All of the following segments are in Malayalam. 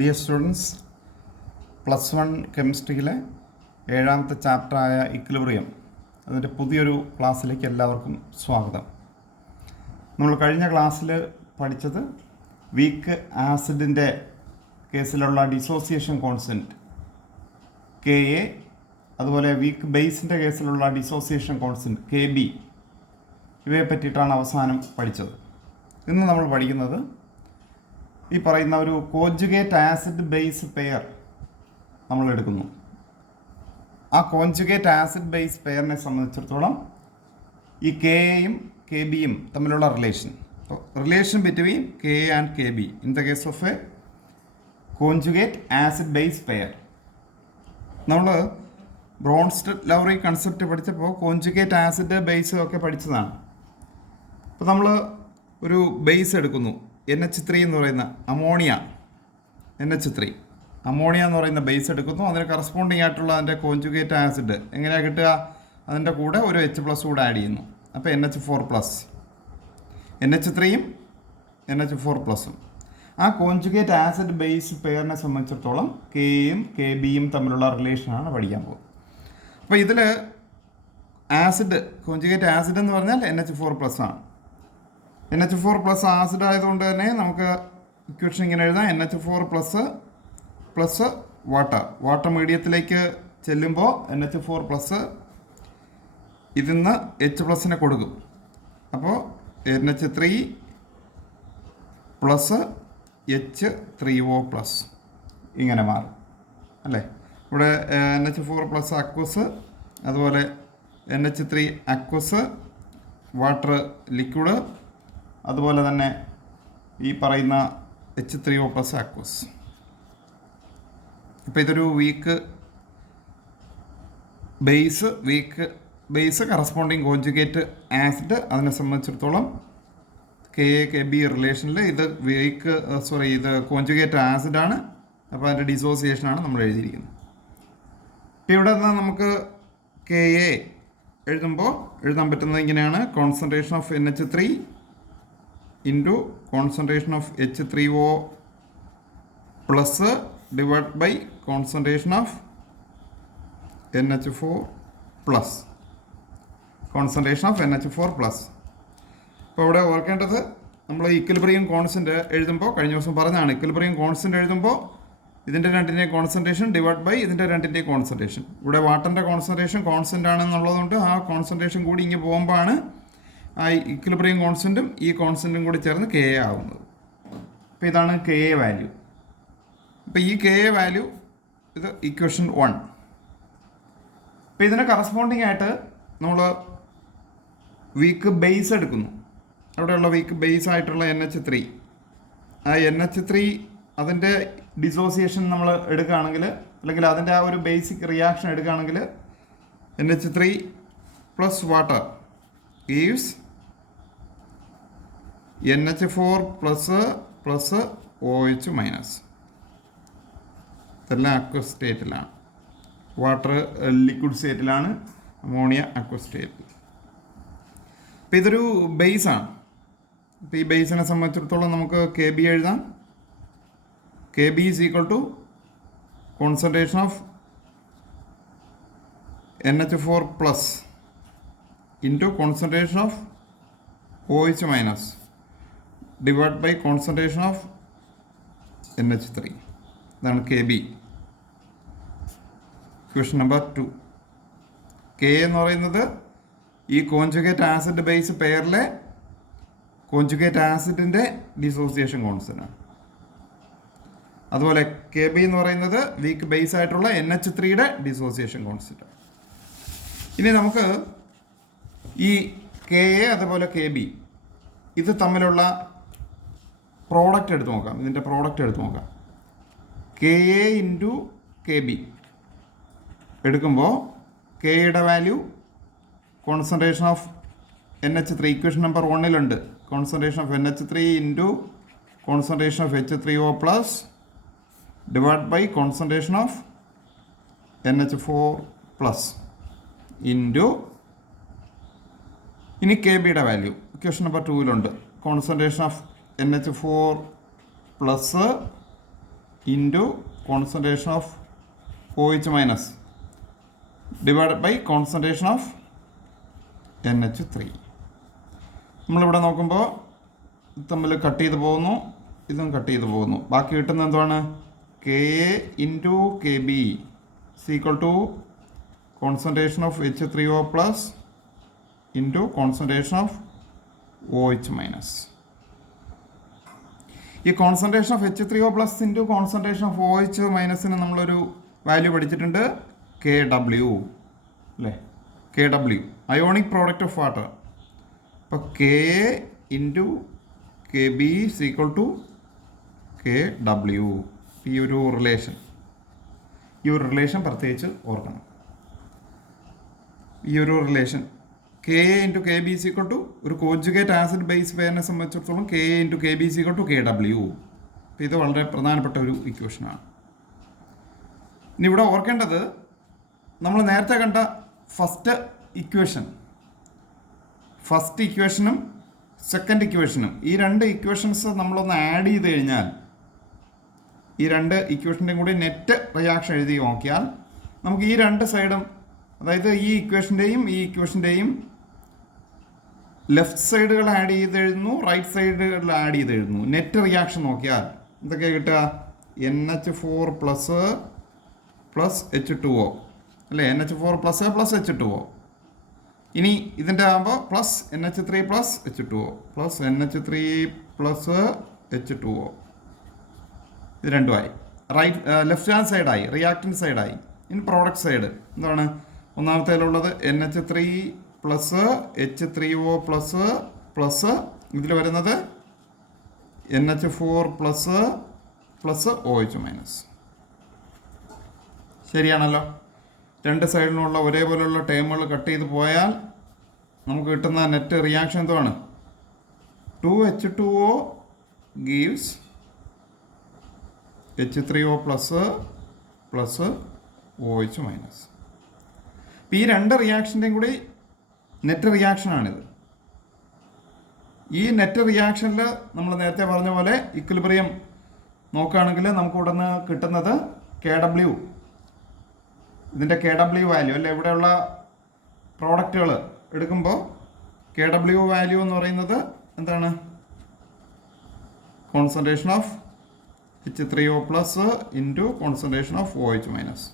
ഡിയർ സ്റ്റുഡൻസ്, +1 കെമിസ്ട്രിയിലെ 7ാമത്തെ ചാപ്റ്ററായ ഇക്വിലിബ്രിയം അതിൻ്റെ പുതിയൊരു ക്ലാസ്സിലേക്ക് എല്ലാവർക്കും സ്വാഗതം. നമ്മൾ കഴിഞ്ഞ ക്ലാസ്സിൽ പഠിച്ചത് വീക്ക് ആസിഡിൻ്റെ കേസിലുള്ള ഡിസോസിയേഷൻ കോൺസ്റ്റൻറ്റ് KA, അതുപോലെ വീക്ക് ബേസിൻ്റെ കേസിലുള്ള ഡിസോസിയേഷൻ കോൺസ്റ്റൻറ്റ് KB ഇവയെ പറ്റിയിട്ടാണ് അവസാനം പഠിച്ചത്. ഇന്ന് നമ്മൾ പഠിക്കുന്നത് ഈ പറയുന്ന ഒരു കോഞ്ചുഗേറ്റ് ആസിഡ് ബേസ് പെയർ നമ്മൾ എടുക്കുന്നു. ആ കോഞ്ചുഗേറ്റ് ആസിഡ് ബേസ് പെയറിനെ സംബന്ധിച്ചിടത്തോളം ഈ KAയും KBയും തമ്മിലുള്ള relation between KA and KB in the case of A conjugate acid base pair. നമ്മൾ ബ്രോൺസ്റ്റഡ് ലൗറി കൺസെപ്റ്റ് പഠിച്ചപ്പോൾ കോഞ്ചുഗേറ്റ് ആസിഡ് ബേസ് ഒക്കെ പഠിച്ചതാണ്. അപ്പോൾ നമ്മൾ ഒരു ബേസ് എടുക്കുന്നു, NH3 എന്ന് പറയുന്ന അമോണിയ, NH3 അമോണിയ എന്ന് പറയുന്ന ബേസ് എടുക്കുന്നു. അതിന് കറസ്പോണ്ടിങ് ആയിട്ടുള്ള അതിൻ്റെ കോഞ്ചുഗേറ്റ് ആസിഡ് എങ്ങനെയാണ് കിട്ടുക? അതിൻ്റെ കൂടെ ഒരു H+ കൂടെ ആഡ് ചെയ്യുന്നു. അപ്പോൾ NH4+, NH3യും NH4+ഉം. ആ കോഞ്ചുഗേറ്റ് ആസിഡ് ബേസ് പെയറിനെ സംബന്ധിച്ചിടത്തോളം KAയും KBയും തമ്മിലുള്ള റിലേഷനാണ് പഠിക്കാൻ പോകുന്നത്. അപ്പോൾ ഇതിൽ ആസിഡ്, കോഞ്ചുഗേറ്റ് ആസിഡ് എന്ന് പറഞ്ഞാൽ NH4+ ആണ്. NH4+ ആസിഡ് ആയതുകൊണ്ട് തന്നെ നമുക്ക് ഇക്വേഷൻ ഇങ്ങനെ എഴുതാം: NH4+ വാട്ടർ മീഡിയത്തിലേക്ക് ചെല്ലുമ്പോൾ NH4+ ഇതിൽ നിന്ന് H+ കൊടുക്കും. അപ്പോൾ NH3 + H3O+ ഇങ്ങനെ മാറും അല്ലേ. ഇവിടെ NH4+ അക്വസ്, അതുപോലെ NH3 അക്വസ്, വാട്ടർ ലിക്വിഡ്, അതുപോലെ തന്നെ ഈ പറയുന്ന H3O+ അക്വസ്. അപ്പോൾ ഇതൊരു weak base corresponding conjugate acid. അതിനെ സംബന്ധിച്ചിടത്തോളം KA KB റിലേഷനിൽ ഇത് ഇത് കോഞ്ചുഗേറ്റ് ആസിഡാണ്. അപ്പോൾ അതിൻ്റെ ഡിസോസിയേഷനാണ് നമ്മൾ എഴുതിയിരിക്കുന്നത്. ഇപ്പോൾ ഇവിടെ നിന്ന് നമുക്ക് KA എഴുതുമ്പോൾ എഴുതാൻ പറ്റുന്നത് ഇങ്ങനെയാണ്: concentration of NH3 into concentration of H3O plus divided by concentration of NH4 plus. concentration of NH4 plus. അപ്പോൾ ഇവിടെ ഓർക്കേണ്ടത്, നമ്മൾ ഇക്വിലിബ്രിയം കോൺസ്റ്റൻറ്റ് എഴുതുമ്പോൾ, കഴിഞ്ഞ ദിവസം പറഞ്ഞാണ്, ഇക്വിലിബ്രിയം കോൺസ്റ്റൻറ്റ് എഴുതുമ്പോൾ ഇതിൻ്റെ രണ്ടിൻ്റെയും കോൺസെൻട്രേഷൻ ഡിവൈഡ് ബൈ ഇതിൻ്റെ രണ്ടിൻ്റെയും കോൺസെൻട്രേഷൻ. ഇവിടെ വാട്ടറിൻ്റെ കോൺസെൻട്രേഷൻ കോൺസ്റ്റൻ്റ് ആണെന്നുള്ളതുകൊണ്ട് ആ കോൺസെൻട്രേഷൻ കൂടി ഇങ്ങനെ പോകുമ്പോഴാണ് ആ ഇക്വിലിബ്രിയം കോൺസ്റ്റൻറ്റും ഈ കോൺസ്റ്റൻറ്റും കൂടി ചേർന്ന് KA ആവുന്നത്. അപ്പോൾ ഇതാണ് KA വാല്യൂ. അപ്പോൾ ഈ KA വാല്യൂ ഇത് ഇക്വേഷൻ 1. അപ്പോൾ ഇതിന് കറസ്പോണ്ടിങ് ആയിട്ട് നമ്മൾ വീക്ക് ബേസ് എടുക്കുന്നു. അവിടെയുള്ള വീക്ക് ബേസ് ആയിട്ടുള്ള NH3, ആ NH3 അതിൻ്റെ ഡിസോസിയേഷൻ നമ്മൾ എടുക്കുകയാണെങ്കിൽ, അല്ലെങ്കിൽ അതിൻ്റെ ആ ഒരു ബേസിക് റിയാക്ഷൻ എടുക്കുകയാണെങ്കിൽ, NH3 + water is NH4+ + OH-. ഇതെല്ലാം അക്വസ് സ്റ്റേറ്റിലാണ്. വാട്ടർ ലിക്വിഡ് സ്റ്റേറ്റിലാണ്, അമോണിയ അക്വസ് സ്റ്റേറ്റിൽ. അപ്പോൾ ഇതൊരു ബേസാണ്. അപ്പോൾ ഈ ബേസിനെ സംബന്ധിച്ചിടത്തോളം നമുക്ക് KB എഴുതാം. KB = concentration of NH4+ into concentration of OH- divide by concentration of NH3. ഇതാണ് KB. Question number 2. KA എന്ന് പറയുന്നത് ഈ കോഞ്ചുഗേറ്റ് ആസിഡ് ബേസ് പെയറിലെ കോഞ്ചുഗേറ്റ് ആസിഡിൻ്റെ ഡിസോസിയേഷൻ കോൺസ്റ്റൻ്റാണ്. അതുപോലെ KB എന്ന് പറയുന്നത് വീക്ക് ബേസ് ആയിട്ടുള്ള NH3യുടെ ഡിസോസിയേഷൻ കോൺസ്റ്റൻ്റ്. ഇനി നമുക്ക് ഈ KA അതുപോലെ KB ഇത് തമ്മിലുള്ള പ്രോഡക്റ്റ് എടുത്ത് നോക്കാം. ഇതിൻ്റെ പ്രോഡക്റ്റ് എടുത്ത് നോക്കാം. KA × KB എടുക്കുമ്പോൾ KAയുടെ value concentration of NH3 equation number 1 concentration of NH3 into concentration of H3O+ divide by concentration of NH4+ into, ഇനി KBയുടെ value equation number 2 concentration of NH4+ into concentration of OH minus divide by concentration of NH3. നമ്മളിവിടെ നോക്കുമ്പോൾ തമ്മിൽ കട്ട് ചെയ്ത് പോകുന്നു, ഇതും കട്ട് ചെയ്ത് പോകുന്നു. ബാക്കി കിട്ടുന്ന എന്താണ്? Ka into Kb equal to concentration of H3O plus into concentration of OH minus. ഈ concentration of H3O plus into concentration of OH മൈനസിന് നമ്മളൊരു വാല്യൂ പഠിച്ചിട്ടുണ്ട്, KW അല്ലേ? KW ionic product of water. അപ്പോൾ Ka into Kb equal to KW. ഈ ഒരു റിലേഷൻ പ്രത്യേകിച്ച് ഓർക്കണം. ഈ ഒരു relation Ka into Kb equal to ഒരു കോഞ്ചുഗേറ്റ് ആസിഡ് ബേസ് പെയറിനെ സംബന്ധിച്ചിടത്തോളം Ka into Kb equal to KW. അപ്പോൾ ഇത് വളരെ പ്രധാനപ്പെട്ട ഒരു ഇക്വേഷനാണ്. ഇനി ഇവിടെ ഓർക്കേണ്ടത്, നമ്മൾ നേരത്തെ കണ്ട ഫസ്റ്റ് ഇക്വേഷനും സെക്കൻഡ് ഇക്വേഷനും, ഈ രണ്ട് ഇക്വേഷൻസ് നമ്മളൊന്ന് ആഡ് ചെയ്ത് കഴിഞ്ഞാൽ, ഈ രണ്ട് ഇക്വേഷൻ്റെയും കൂടി നെറ്റ് റിയാക്ഷൻ എഴുതി നോക്കിയാൽ നമുക്ക് ഈ രണ്ട് സൈഡും, അതായത് ഈ ഇക്വേഷൻ്റെയും ലെഫ്റ്റ് സൈഡുകൾ ആഡ് ചെയ്ത് എഴുതുന്നു, റൈറ്റ് സൈഡുകൾ ആഡ് ചെയ്ത് എഴുതുന്നു. നെറ്റ് റിയാക്ഷൻ നോക്കിയാൽ എന്തൊക്കെ കിട്ടുക? NH4 പ്ലസ് H2O അല്ലേ? NH4 plus H2O. ഇനി ഇതിൻ്റെ ആകുമ്പോൾ plus NH3 plus H2O plus NH3 plus H2O. ഇത് രണ്ടുമായി. ലെഫ്റ്റ് ഹാൻഡ് സൈഡായി, റിയാക്റ്റൻ്റ് സൈഡായി. ഇനി പ്രോഡക്റ്റ് സൈഡ് എന്താണ്? ഒന്നാമത്തേലുള്ളത് NH3 പ്ലസ് H3O പ്ലസ് ഇതിൽ വരുന്നത് NH4 പ്ലസ് OH മൈനസ്. ശരിയാണല്ലോ? രണ്ട് സൈഡിലുള്ള ഒരേപോലെയുള്ള ടേമുകൾ കട്ട് ചെയ്ത് പോയാൽ നമുക്ക് കിട്ടുന്ന നെറ്റ് റിയാക്ഷൻ എന്താണ്? 2H2O gives H3O plus OH minus. ഈ രണ്ട് റിയാക്ഷൻ്റെയും കൂടി നെറ്റ് റിയാക്ഷനാണിത്. ഈ നെറ്റ് റിയാക്ഷനിൽ നമ്മൾ നേരത്തെ പറഞ്ഞ പോലെ ഇക്വിലിബ്രിയം നോക്കുകയാണെങ്കിൽ നമുക്ക് ഇവിടെ നിന്ന് കിട്ടുന്നത് KW, ഇതിൻ്റെ KW വാല്യൂ അല്ലേ? ഇവിടെയുള്ള പ്രോഡക്റ്റുകൾ എടുക്കുമ്പോൾ KW വാല്യൂ എന്ന് പറയുന്നത് എന്താണ്? Concentration of H3O plus into concentration of OH minus.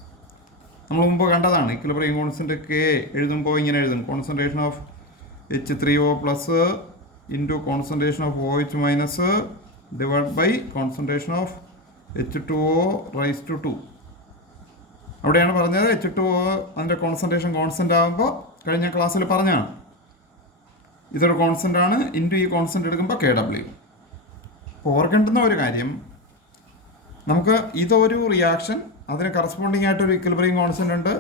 നമ്മൾ മുമ്പ് കണ്ടതാണ്. ഇക്വിലിബ്രിയം കോൺസ്റ്റൻറ്റ് K എഴുതുമ്പോൾ ഇങ്ങനെ എഴുതും, concentration of H3O plus into concentration of OH minus divide by concentration of H2O raise to 2. അവിടെയാണ് പറഞ്ഞത് H2O അതിൻ്റെ കോൺസെൻട്രേഷൻ കോൺസ്റ്റൻ്റ് ആകുമ്പോൾ, കഴിഞ്ഞ ക്ലാസ്സിൽ പറഞ്ഞാണ് ഇതൊരു കോൺസ്റ്റൻ്റ് ആണ്, ഇൻറ്റു ഈ കോൺസ്റ്റൻ്റ് എടുക്കുമ്പോൾ KW. അപ്പോൾ ഓർക്കേണ്ടുന്ന ഒരു കാര്യം, നമുക്ക് ഇതൊരു റിയാക്ഷൻ, അതിന് കറസ്പോണ്ടിങ് ആയിട്ടൊരു ഇക്വിലിബ്രിയം കോൺസ്റ്റൻ്റ് ഉണ്ട്.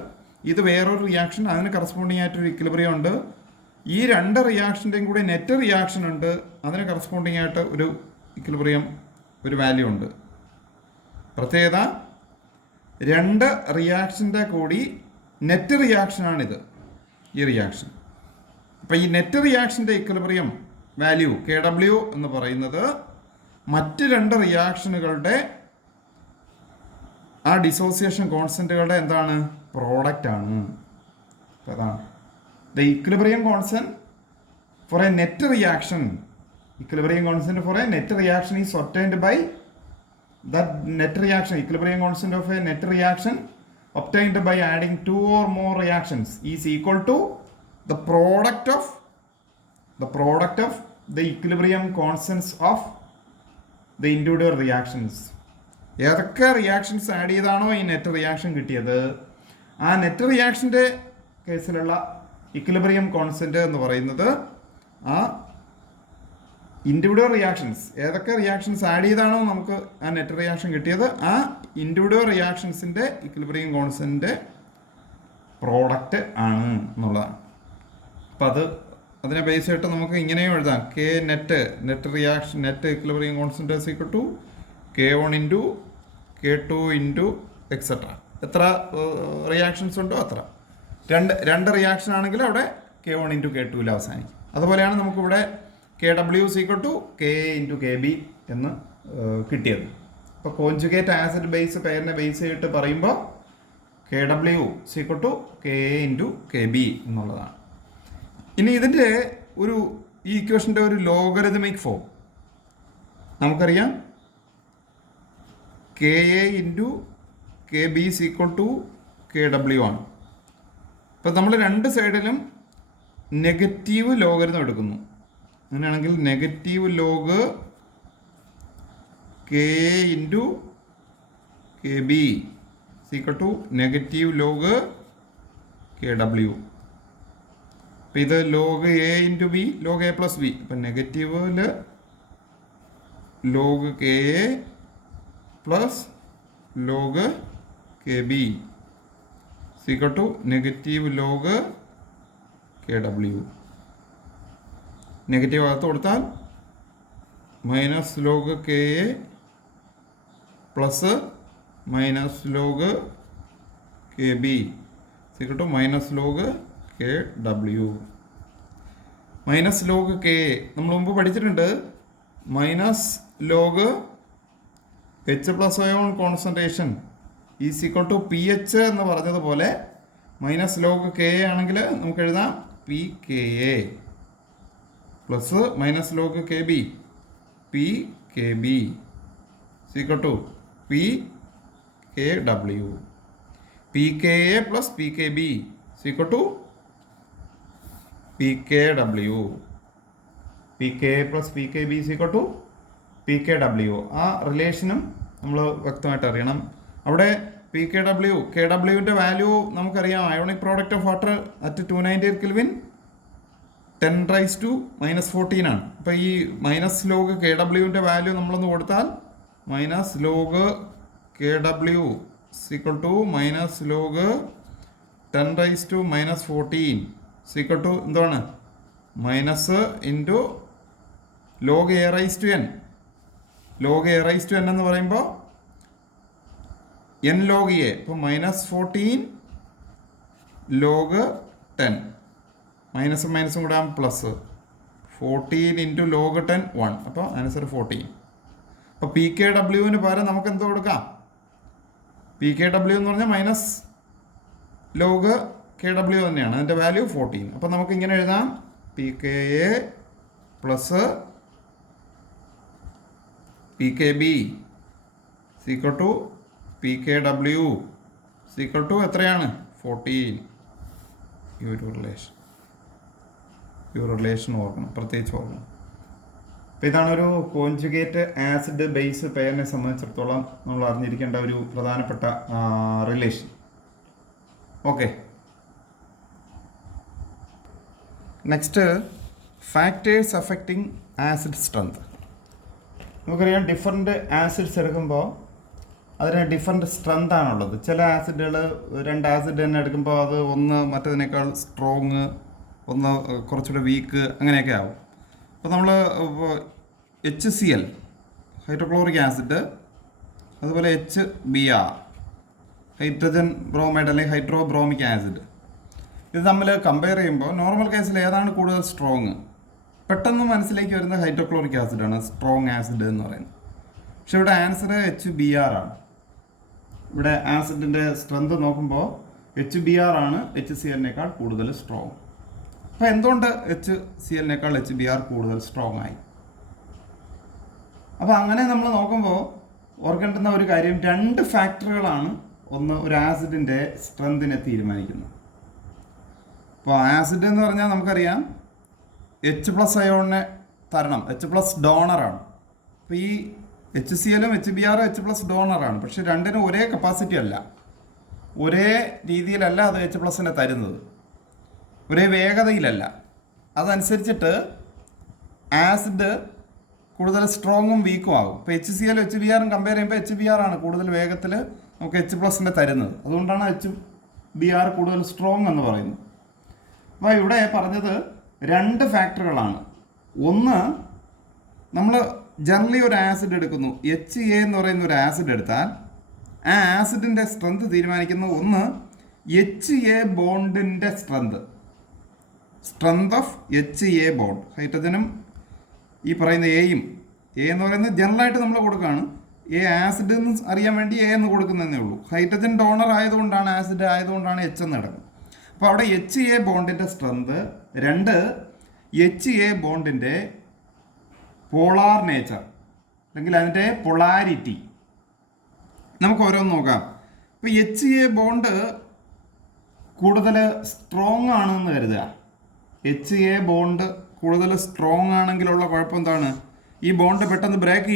ഇത് വേറൊരു റിയാക്ഷൻ, അതിന് കറസ്പോണ്ടിങ് ആയിട്ടൊരു ഇക്വിലിബ്രിയം ഉണ്ട്. ഈ രണ്ട് റിയാക്ഷൻ്റെയും കൂടി നെറ്റ് റിയാക്ഷൻ ഉണ്ട്, അതിന് കറസ്പോണ്ടിങ് ആയിട്ട് ഒരു ഇക്വിലിബ്രിയം ഒരു വാല്യൂ ഉണ്ട്. പ്രത്യേകത, രണ്ട് റിയാക്ഷൻ്റെ കൂടി നെറ്റ് റിയാക്ഷനാണിത്, ഈ റിയാക്ഷൻ. അപ്പോൾ ഈ നെറ്റ് റിയാക്ഷൻ്റെ ഇക്വിലിബ്രിയം വാല്യൂ KW എന്ന് പറയുന്നത് മറ്റ് രണ്ട് റിയാക്ഷനുകളുടെ ആ ഡിസോസിയേഷൻ കോൺസ്റ്റൻറ്റുകളുടെ എന്താണ്? പ്രോഡക്റ്റാണ്. അതാണ് the equilibrium constant for a net reaction. Equilibrium constant for a net reaction is obtained by that net reaction. Equilibrium constant of a net reaction obtained by adding two or more reactions is equal to the product of the equilibrium constants of the individual reactions. ഏതൊക്കെ റിയാക്ഷൻസ് ആഡ് ചെയ്താണോ ഈ നെറ്റ് റിയാക്ഷൻ കിട്ടിയത്, ആ നെറ്റ് റിയാക്ഷൻ്റെ കേസിലുള്ള ഇക്വിലിബ്രിയം കോൺസ്റ്റൻറ്റ് എന്ന് പറയുന്നത് ആ ഇൻഡിവിജ്വൽ റിയാക്ഷൻസ്, ഏതൊക്കെ റിയാക്ഷൻസ് ആഡ് ചെയ്താണോ നമുക്ക് ആ നെറ്റ് റിയാക്ഷൻ കിട്ടിയത്, ആ ഇൻഡിവിജ്വൽ റിയാക്ഷൻസിൻ്റെ ഇക്വിലിബ്രിയം കോൺസ്റ്റൻറ്റിൻ്റെ പ്രോഡക്റ്റ് ആണ് എന്നുള്ളതാണ്. അപ്പം അതിനെ ബേസ് ചെയ്തിട്ട് നമുക്ക് ഇങ്ങനെയും എഴുതാം, net reaction net equilibrium constant is equal to K1 into K2 into etcetera. എത്ര റിയാക്ഷൻസ് ഉണ്ടോ അത്ര. രണ്ട് റിയാക്ഷൻ ആണെങ്കിൽ അവിടെ K1 ഇൻറ്റു K2 അവസാനിക്കും. അതുപോലെയാണ് നമുക്കിവിടെ KW equal to K into KB എന്ന് കിട്ടിയത്. ഇപ്പോൾ കോഞ്ചുഗേറ്റ് ആസിഡ് ബേസ് പെയറിനെ ബേസ് ചെയ്തിട്ട് പറയുമ്പോൾ KW = KA × KB എന്നുള്ളതാണ്. ഇനി ഇതിൻ്റെ ഈ ഇക്വേഷൻ്റെ ഒരു ലോഗരിതമിക് ഫോം നമുക്കറിയാം. KA × KB = KW ആണ്. അപ്പോൾ നമ്മൾ രണ്ട് സൈഡിലും നെഗറ്റീവ് ലോഗരിതം എടുക്കുന്നു. അങ്ങനെയാണെങ്കിൽ negative log KA × KB = negative log KW. അപ്പോൾ ഇത് log A × B, log A + B. അപ്പം നെഗറ്റീവിൽ log KA plus log KB = negative log KW. Negative അകത്ത് കൊടുത്താൽ minus log KA plus minus log KB = minus log KW. Minus log KA നമ്മൾ മുമ്പ് പഠിച്ചിട്ടുണ്ട്. Minus log H+ ion concentration = pH എന്ന് പറഞ്ഞതുപോലെ മൈനസ് ലോഗ് KA ആണെങ്കിൽ നമുക്ക് എഴുതാം pKa plus minus log KB pKb = pKW. pKa plus pKb = pKW. pKa plus pKb = pKW. ആ റിലേഷനും നമ്മൾ വ്യക്തമായിട്ട് അറിയണം. അവിടെ KWൻ്റെ വാല്യൂ നമുക്കറിയാം. Ionic product of water at 298 Kelvin 10⁻⁻14 ആണ്. അപ്പോൾ ഈ മൈനസ് ലോഗ് KWൻ്റെ വാല്യൂ നമ്മളൊന്ന് കൊടുത്താൽ minus log KW = minus log 10⁻⁻14 എന്താണ് minus into log A⁻n. Log A⁻n എന്ന് പറയുമ്പോൾ n ലോഗ് A. ഇപ്പോൾ -14 ലോഗ് 10 മൈനസും മൈനസും കൂടെ പ്ലസ് 14 × ലോഗ് 10 1. അപ്പോൾ ആൻസർ 14. അപ്പോൾ pKWന് പകരം നമുക്ക് എന്തോ കൊടുക്കാം? pKW എന്ന് പറഞ്ഞാൽ മൈനസ് ലോഗ് KW തന്നെയാണ്. അതിൻ്റെ വാല്യൂ 14. അപ്പോൾ നമുക്ക് ഇങ്ങനെ എഴുതാം pKa പ്ലസ് pKb = pKW = എത്രയാണ്? 14. ഈ ഒരു റിലേഷൻ ഓർക്കണം, പ്രത്യേകിച്ച് ഓർക്കണം. അപ്പോൾ ഇതാണൊരു കോഞ്ചുഗേറ്റ് ആസിഡ് ബേസ് പെയറിനെ സംബന്ധിച്ചിടത്തോളം നമ്മൾ അറിഞ്ഞിരിക്കേണ്ട ഒരു പ്രധാനപ്പെട്ട relation. Okay, next factors affecting acid strength. നമുക്കറിയാം ഡിഫറെൻറ്റ് ആസിഡ്സ് എടുക്കുമ്പോൾ അതിന് ഡിഫറെൻറ്റ് സ്ട്രെങ്ത് ആണുള്ളത്. ചില ആസിഡുകൾ, രണ്ട് ആസിഡ് തന്നെ എടുക്കുമ്പോൾ അത് ഒന്ന് മറ്റതിനേക്കാൾ സ്ട്രോങ്, ഒന്ന് കുറച്ചുകൂടെ വീക്ക്, അങ്ങനെയൊക്കെ ആവും. അപ്പോൾ നമ്മൾ HCl ഹൈഡ്രോക്ലോറിക് ആസിഡ്, അതുപോലെ HBr ഹൈഡ്രജൻ ബ്രോമൈഡ് അല്ലെങ്കിൽ ഹൈഡ്രോബ്രോമിക് ആസിഡ്, ഇത് തമ്മിൽ കമ്പയർ ചെയ്യുമ്പോൾ നോർമൽ കേസിൽ ഏതാണ് കൂടുതൽ സ്ട്രോങ്? പെട്ടെന്ന് മനസ്സിലേക്ക് വരുന്ന ഹൈഡ്രോക്ലോറിക് ആസിഡാണ് സ്ട്രോങ് ആസിഡ് എന്ന് പറയുന്നത്. പക്ഷെ ഇവിടെ ആൻസർ HBr ആണ്. ഇവിടെ ആസിഡിൻ്റെ സ്ട്രെങ്ത് നോക്കുമ്പോൾ HBr ആണ് HCl-നേക്കാൾ കൂടുതൽ സ്ട്രോങ്. അപ്പോൾ എന്തുകൊണ്ട് HCl-നേക്കാൾ HBr കൂടുതൽ സ്ട്രോങ് ആയി? അപ്പോൾ അങ്ങനെ നമ്മൾ നോക്കുമ്പോൾ ഓർക്കേണ്ടുന്ന ഒരു കാര്യം, രണ്ട് ഫാക്ടറുകളാണ് ഒന്ന് ഒരു ആസിഡിൻ്റെ സ്ട്രെങ്തിനെ തീരുമാനിക്കുന്നത്. അപ്പോൾ ആസിഡ് എന്ന് പറഞ്ഞാൽ നമുക്കറിയാം H+ അയോണിനെ തരണം, H+ ഡോണറാണ്. അപ്പോൾ ഈ HCl-ഉം HBr-ഉം H+ ഡോണറാണ്. പക്ഷെ രണ്ടിനും ഒരേ കപ്പാസിറ്റി അല്ല, ഒരേ രീതിയിലല്ല അത് H+നെ തരുന്നത്, ഒരേ വേഗതയിലല്ല. അതനുസരിച്ചിട്ട് ആസിഡ് കൂടുതൽ സ്ട്രോങ്ങും വീക്കും ആകും. ഇപ്പോൾ HCl-ഉം HBr-ഉം കമ്പയർ ചെയ്യുമ്പോൾ HBr ആണ് കൂടുതൽ വേഗത്തിൽ നമുക്ക് H+നെ തരുന്നത്. അതുകൊണ്ടാണ് HBr കൂടുതൽ സ്ട്രോങ് എന്ന് പറയുന്നത്. അപ്പോൾ ഇവിടെ പറഞ്ഞത് രണ്ട് ഫാക്ടറുകളാണ്. ഒന്ന്, നമ്മൾ ജനറലി ഒരു ആസിഡ് എടുക്കുന്നു, HA എന്ന് പറയുന്ന ഒരു ആസിഡ് എടുത്താൽ ആ ആസിഡിൻ്റെ സ്ട്രെങ്ത് തീരുമാനിക്കുന്നത് ഒന്ന് HA ബോണ്ടിൻ്റെ സ്ട്രെങ്ത് ഓഫ് HA ബോണ്ട്. ഹൈഡ്രജനും ഈ പറയുന്ന എയും, എ എന്ന് പറയുന്നത് ജനറലായിട്ട് നമ്മൾ കൊടുക്കുകയാണ്. എ ആസിഡ് എന്ന് അറിയാൻ വേണ്ടി എ എന്ന് കൊടുക്കുന്നതേ ഉള്ളൂ. ഹൈഡ്രജൻ ഡോണർ ആയതുകൊണ്ടാണ്, ആസിഡ് ആയതുകൊണ്ടാണ് എച്ച് എന്ന് നടക്കുന്നത്. അപ്പോൾ അവിടെ എച്ച് എ ബോണ്ടിൻ്റെ സ്ട്രെങ്ത്, 2 എച്ച് എ ബോണ്ടിൻ്റെ പോളാർ നേച്ചർ അല്ലെങ്കിൽ അതിൻ്റെ പൊളാരിറ്റി. നമുക്ക് ഓരോന്ന് നോക്കാം. ഇപ്പോൾ എച്ച് എ ബോണ്ട് കൂടുതൽ സ്ട്രോങ് ആണെന്ന് കരുതുക. എച്ച് എ ബോണ്ട് കൂടുതൽ സ്ട്രോങ് ആണെങ്കിലുള്ള കുഴപ്പം എന്താണ്? ഈ ബോണ്ട് പെട്ടെന്ന് ബ്രേക്ക്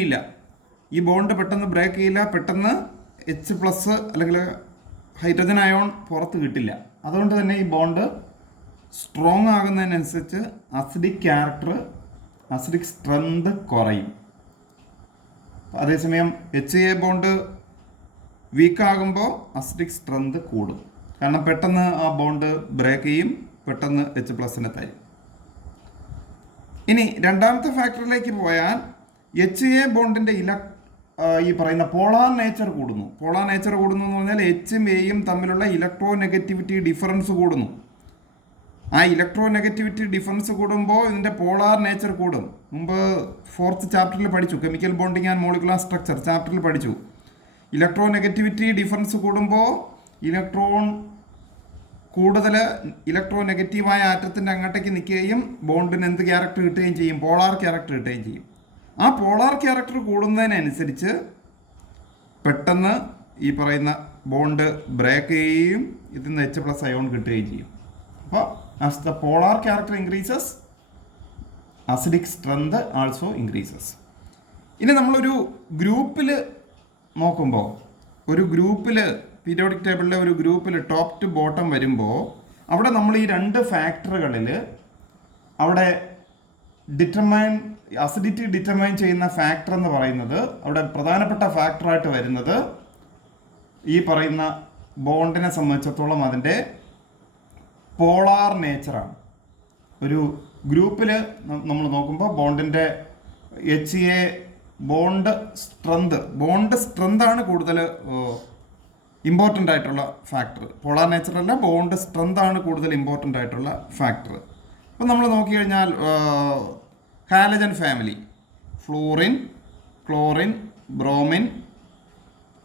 ചെയ്യില്ല. പെട്ടെന്ന് എച്ച് പ്ലസ് അല്ലെങ്കിൽ ഹൈഡ്രജൻ അയോൺ പുറത്ത് കിട്ടില്ല. അതുകൊണ്ട് തന്നെ ഈ ബോണ്ട് സ്ട്രോങ് ആകുന്നതിനനുസരിച്ച് അസിഡിക് സ്ട്രെങ്ത് കുറയും. അതേസമയം H A bond വീക്കാകുമ്പോൾ acidic strength കൂടും. കാരണം പെട്ടെന്ന് ആ ബോണ്ട് ബ്രേക്ക് ചെയ്യും, പെട്ടെന്ന് എച്ച് പ്ലസിനെ തരും. ഇനി രണ്ടാമത്തെ ഫാക്ടറിലേക്ക് പോയാൽ എച്ച് എ ബോണ്ടിൻ്റെ ഈ പറയുന്ന പോളാർ നേച്ചർ കൂടുന്നു. എന്ന് പറഞ്ഞാൽ എച്ചും എയും തമ്മിലുള്ള ഇലക്ട്രോ നെഗറ്റിവിറ്റി ഡിഫറൻസ് കൂടുന്നു. ആ ഇലക്ട്രോ നെഗറ്റിവിറ്റി ഡിഫറൻസ് കൂടുമ്പോൾ ഇതിൻ്റെ പോളാർ നേച്ചർ കൂടും. മുമ്പ് 4th ചാപ്റ്ററിൽ പഠിച്ചു, chemical bonding and molecular structure ചാപ്റ്ററിൽ പഠിച്ചു. ഇലക്ട്രോ നെഗറ്റിവിറ്റി ഡിഫറൻസ് കൂടുമ്പോൾ കൂടുതൽ ഇലക്ട്രോ നെഗറ്റീവായ ആറ്റത്തിൻ്റെ അങ്ങോട്ടേക്ക് നിൽക്കുകയും ബോണ്ടിന് എന്ത് ക്യാരക്ടർ കിട്ടുകയും ചെയ്യും? പോളാർ ക്യാരക്ടർ കിട്ടുകയും ചെയ്യും. ആ പോളാർ ക്യാരക്ടർ കൂടുന്നതിനനുസരിച്ച് പെട്ടെന്ന് ഈ പറയുന്ന ബോണ്ട് ബ്രേക്ക് ചെയ്യുകയും ഇതിൽ നിന്ന് എച്ച് പ്ലസ് അയോൺ കിട്ടുകയും ചെയ്യും. അപ്പോൾ as the polar character increases, acidic strength also increases. ഇനി നമ്മളൊരു ഗ്രൂപ്പിൽ നോക്കുമ്പോൾ, പീരിയോഡിക് ടേബിളിലെ ഒരു ഗ്രൂപ്പിൽ ടോപ്പ് ടു ബോട്ടം വരുമ്പോൾ അവിടെ നമ്മൾ ഈ 2 ഫാക്ടറുകളിൽ അവിടെ അസിഡിറ്റി ഡിറ്റർമൈൻ ചെയ്യുന്ന ഫാക്ടർ എന്ന് പറയുന്നത്, അവിടെ പ്രധാനപ്പെട്ട ഫാക്ടറായിട്ട് വരുന്നത് ഈ പറയുന്ന ബോണ്ടിനെ സംബന്ധിച്ചിടത്തോളം അതിൻ്റെ പോളാർ നേച്ചറാണ്. ഒരു ഗ്രൂപ്പിൽ നമ്മൾ നോക്കുമ്പോൾ ബോണ്ടിൻ്റെ എച്ച് എ ബോണ്ട് സ്ട്രെങ്ത് ആണ് കൂടുതൽ ഇമ്പോർട്ടൻ്റ് ആയിട്ടുള്ള ഫാക്ടർ. പോളാർ നേച്ചറല്ല, ബോണ്ട് സ്ട്രെങ്ത് ആണ് കൂടുതൽ ഇമ്പോർട്ടൻ്റ് ആയിട്ടുള്ള ഫാക്ടർ. അപ്പം നമ്മൾ നോക്കിക്കഴിഞ്ഞാൽ halogen family, fluorine, chlorine, bromine,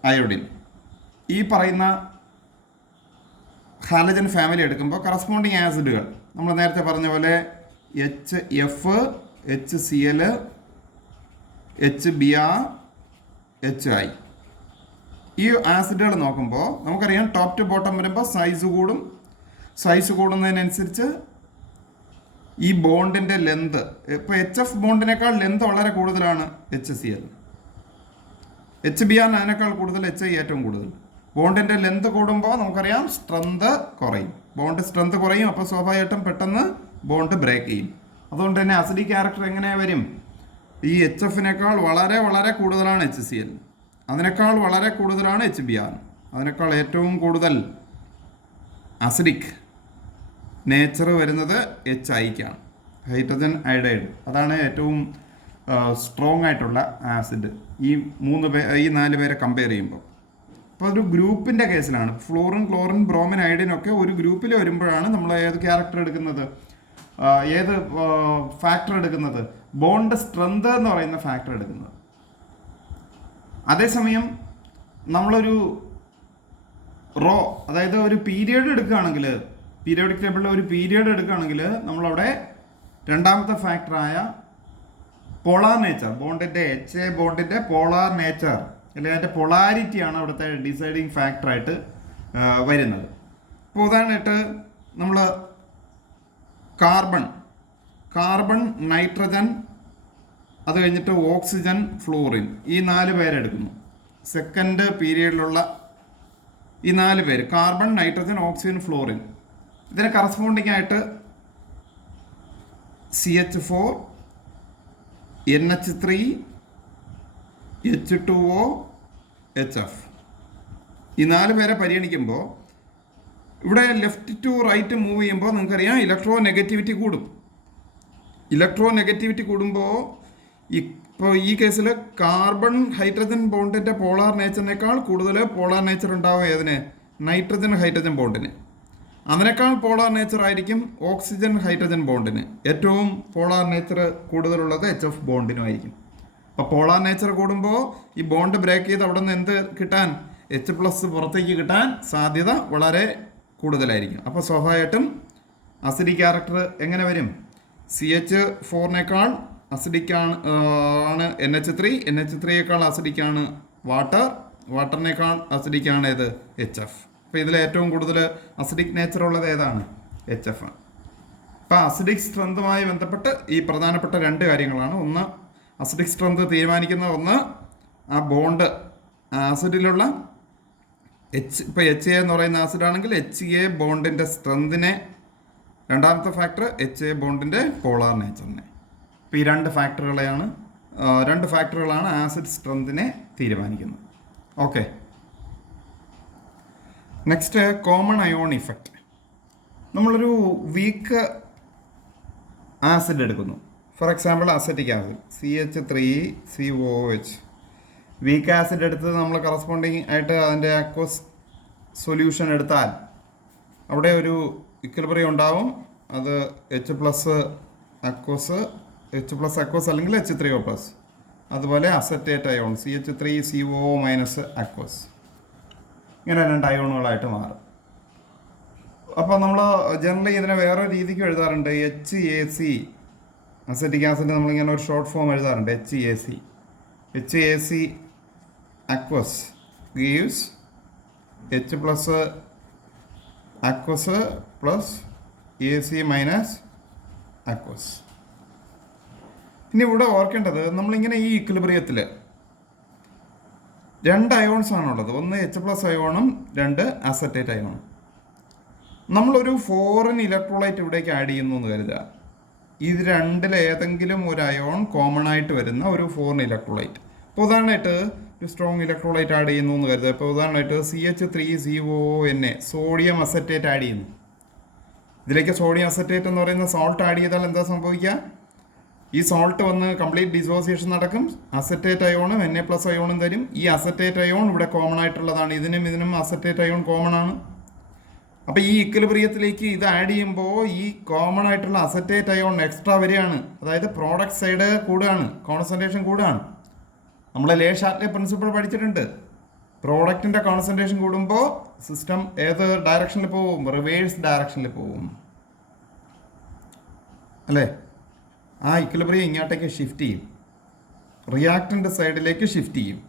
iodine, ഈ പറയുന്ന ഹാലജൻ ഫാമിലി എടുക്കുമ്പോൾ കറസ്പോണ്ടിങ് ആസിഡുകൾ നമ്മൾ നേരത്തെ പറഞ്ഞ പോലെ HF, HCl, HBr, HI, ഈ ആസിഡുകൾ നോക്കുമ്പോൾ നമുക്കറിയാം ടോപ്പ് ടു ബോട്ടം വരുമ്പോൾ സൈസ് കൂടുന്നതിനനുസരിച്ച് ഈ ബോണ്ടിൻ്റെ ലെന്ത്, ഇപ്പോൾ HF ബോണ്ടിനേക്കാൾ ലെന്ത് വളരെ കൂടുതലാണ് HCl, HBr അതിനേക്കാൾ കൂടുതൽ, HI ഏറ്റവും കൂടുതൽ. ബോണ്ടിൻ്റെ ലെന്ത് കൂടുമ്പോൾ നമുക്കറിയാം ബോണ്ട് സ്ട്രെങ്ത് കുറയും. അപ്പോൾ സ്വാഭാവികമായിട്ടും പെട്ടെന്ന് ബോണ്ട് ബ്രേക്ക് ചെയ്യും. അതുകൊണ്ട് തന്നെ അസിഡിക് ക്യാരക്ടർ എങ്ങനെ വരും? ഈ HFനേക്കാൾ വളരെ വളരെ കൂടുതലാണ് HCl, അതിനേക്കാൾ വളരെ കൂടുതലാണ് HBr, അതിനേക്കാൾ ഏറ്റവും കൂടുതൽ അസിഡിക് നേച്ചർ വരുന്നത് HIക്കാണ്, ഹൈഡ്രജൻ അയോഡൈഡ്. അതാണ് ഏറ്റവും സ്ട്രോങ് ആയിട്ടുള്ള ആസിഡ് ഈ 4 പേരെ കമ്പയർ ചെയ്യുമ്പോൾ. അപ്പോൾ ഒരു ഗ്രൂപ്പിൻ്റെ കേസിലാണ് ഫ്ലൂറിൻ, ക്ലോറിൻ, ബ്രോമിൻ, അയോഡിൻ ഒക്കെ ഒരു ഗ്രൂപ്പിൽ വരുമ്പോഴാണ് നമ്മൾ ഏത് ക്യാരക്ടർ എടുക്കുന്നത്, ഏത് ഫാക്ടർ എടുക്കുന്നത്? ബോണ്ട് സ്ട്രെങ്ത് എന്ന് പറയുന്ന ഫാക്ടർ എടുക്കുന്നത്. അതേസമയം നമ്മളൊരു അതായത് ഒരു പീരിയഡ് എടുക്കുകയാണെങ്കിൽ, പീരിയോഡിക് ടേബിളിലെ ഒരു പീരിയഡ് എടുക്കുകയാണെങ്കിൽ നമ്മളവിടെ രണ്ടാമത്തെ ഫാക്ടറായ പോളാർ നേച്ചർ, ബോണ്ടിൻ്റെ HA ബോണ്ടിൻ്റെ പോളാർ നേച്ചർ അല്ലെങ്കിൽ അതിൻ്റെ പൊളാരിറ്റിയാണ് അവിടുത്തെ ഡിസൈഡിങ് ഫാക്ടറായിട്ട് വരുന്നത്. ഇപ്പോൾ ഉദാഹരണമായിട്ട് നമ്മൾ കാർബൺ, നൈട്രജൻ, അത് കഴിഞ്ഞിട്ട് ഓക്സിജൻ, ഫ്ലൂറിൻ, ഈ 4 പേരെടുക്കുന്നു. സെക്കൻഡ് പീരിയഡിലുള്ള ഈ 4 പേര്, കാർബൺ, നൈട്രജൻ, ഓക്സിജൻ, ഫ്ലൂറിൻ, ഇതിന് കറസ്പോണ്ടിങ് ആയിട്ട് CH4, NH3, H2O, HF, ഈ 4 പേരെ പരിഗണിക്കുമ്പോൾ ഇവിടെ ലെഫ്റ്റ് ടു റൈറ്റ് മൂവ് ചെയ്യുമ്പോൾ നിങ്ങൾക്കറിയാം ഇലക്ട്രോ നെഗറ്റിവിറ്റി കൂടുമ്പോൾ ഇപ്പോൾ ഈ കേസിൽ കാർബൺ ഹൈഡ്രജൻ ബോണ്ടിൻ്റെ പോളാർ നേച്ചറിനേക്കാൾ കൂടുതൽ പോളാർ നേച്ചർ ഉണ്ടാവും ഏതിന്? നൈട്രജൻ ഹൈഡ്രജൻ ബോണ്ടിന്. അതിനേക്കാൾ പോളാർ നേച്ചർ ആയിരിക്കും ഓക്സിജൻ ഹൈഡ്രജൻ ബോണ്ടിന്. ഏറ്റവും പോളാർ നേച്ചർ കൂടുതലുള്ളത് HF ബോണ്ടിനും ആയിരിക്കും. അപ്പോൾ പോളാർ നേച്ചർ കൂടുമ്പോൾ ഈ ബോണ്ട് ബ്രേക്ക് ചെയ്ത് അവിടെ നിന്ന് എന്ത് കിട്ടാൻ, H+ പുറത്തേക്ക് കിട്ടാൻ സാധ്യത വളരെ കൂടുതലായിരിക്കും. അപ്പോൾ സ്വാഭാവികമായിട്ടും അസിഡിക് ക്യാരക്ടർ എങ്ങനെ വരും? CH4 അസിഡിക്കാണ് NH3, NH3 അസിഡിക്കാണ് വാട്ടറിനേക്കാൾ അസിഡിക്കാണ് ഏത്? HF. അപ്പോൾ ഇതിൽ ഏറ്റവും കൂടുതൽ അസിഡിക് നേച്ചർ ഉള്ളത് ഏതാണ്? HF ആണ്. അപ്പോൾ അസിഡിക് സ്ട്രെങ്തുമായി ബന്ധപ്പെട്ട് ഈ പ്രധാനപ്പെട്ട രണ്ട് കാര്യങ്ങളാണ്. ഒന്ന്, അസിഡിക് സ്ട്രെങ്ത് തീരുമാനിക്കുന്ന ഒന്ന് ആ ബോണ്ട് ആസിഡിലുള്ള ഇപ്പോൾ HA എന്ന് പറയുന്ന ആസിഡാണെങ്കിൽ HA ബോണ്ടിൻ്റെ സ്ട്രെങ്തിനെ, രണ്ടാമത്തെ ഫാക്ടർ HA ബോണ്ടിൻ്റെ പോളാർ നേച്ചറിനെ. ഇപ്പോൾ ഈ രണ്ട് ഫാക്ടറുകളാണ് ആസിഡ് സ്ട്രെങ്തിനെ തീരുമാനിക്കുന്നത്. Okay, next common ion effect. നമ്മളൊരു വീക്ക് ആസിഡ് എടുക്കുന്നു. For example acetic acid CH3COOH. Weak acid എടുത്ത് നമ്മൾ കറസ്പോണ്ടിങ് ആയിട്ട് അതിൻ്റെ അക്വസ് സൊല്യൂഷൻ എടുത്താൽ അവിടെ ഒരു ഇക്വിലിബ്രിയം ഉണ്ടാവും. അത് H+ അക്വസ് അല്ലെങ്കിൽ H3O+. അതുപോലെ അസറ്റേറ്റ് അയോൺ CH3CO- അക്വസ്. ഇങ്ങനെ രണ്ട് അയോണുകളായിട്ട് മാറും. അപ്പോൾ നമ്മൾ ജനറലി ഇതിനെ വേറെ രീതിക്ക് എഴുതാറുണ്ട്. HAC, അസറ്റിക് ആസിഡ് നമ്മളിങ്ങനെ ഒരു ഷോർട്ട് ഫോം എഴുതാറുണ്ട്. HAC aqueous gives H+ aqueous plus AC minus aqueous. ഇനി ഇവിടെ ഓർക്കേണ്ടത്, നമ്മളിങ്ങനെ ഈ ഇക്വിലിബ്രിയത്തിൽ രണ്ട് അയോൺസ് ആണുള്ളത്. ഒന്ന് H+ അയോണും രണ്ട് അസറ്റേറ്റ് അയോണും. നമ്മളൊരു ഫോറിൻ ഇലക്ട്രോലൈറ്റ് ഇവിടേക്ക് ആഡ് ചെയ്യുന്നു എന്ന് കരുതുക. ഇത് ഏതെങ്കിലും ഒരു അയോൺ കോമൺ ആയിട്ട് വരുന്ന ഒരു ഫോറിൻ ഇലക്ട്രോലൈറ്റ്. ഇപ്പോൾ ഉദാഹരണമായിട്ട് ഒരു സ്ട്രോങ് ഇലക്ട്രോലൈറ്റ് ആഡ് ചെയ്യുന്നു എന്ന് കരുതുക. ഇപ്പോൾ ഉദാഹരണമായിട്ട് CH3COONA, സോഡിയം അസറ്റേറ്റ് ആഡ് ചെയ്യുന്നു. ഇതിലേക്ക് സോഡിയം അസറ്റേറ്റ് എന്ന് പറയുന്ന സോൾട്ട് ആഡ് ചെയ്താൽ എന്താ സംഭവിക്കുക? ഈ സോൾട്ട് വന്ന് കംപ്ലീറ്റ് ഡിസോസിയേഷൻ നടക്കും. അസറ്റേറ്റ് അയോണും Na+ അയോണും തരും. ഈ അസറ്റേറ്റ് അയോൺ ഇവിടെ കോമൺ ആയിട്ടുള്ളതാണ്. ഇതിനും അസറ്റേറ്റ് അയോൺ കോമൺ ആണ്. അപ്പോൾ ഈ ഇക്വിലിബ്രിയത്തിലേക്ക് ഇത് ആഡ് ചെയ്യുമ്പോൾ ഈ കോമൺ ആയിട്ടുള്ള അസറ്റേറ്റ് അയോൺ എക്സ്ട്രാ വരികയാണ്. അതായത് പ്രോഡക്റ്റ് സൈഡ് കൂടുകയാണ്, കോൺസെൻട്രേഷൻ കൂടുകയാണ്. നമ്മൾ ലേ ഷാർട്ട്ലെ പ്രിൻസിപ്പിൾ പഠിച്ചിട്ടുണ്ട്. പ്രോഡക്റ്റിൻ്റെ കോൺസെൻട്രേഷൻ കൂടുമ്പോൾ സിസ്റ്റം ഏത് ഡയറക്ഷനിൽ പോവും? റിവേഴ്സ് ഡയറക്ഷനിൽ പോവും, അല്ലേ? ആ ഇക്വിലിബ്രിയം ഇങ്ങോട്ടേക്ക് ഷിഫ്റ്റ് ചെയ്യും, റിയാക്ടൻ്റ് സൈഡിലേക്ക് ഷിഫ്റ്റ് ചെയ്യും.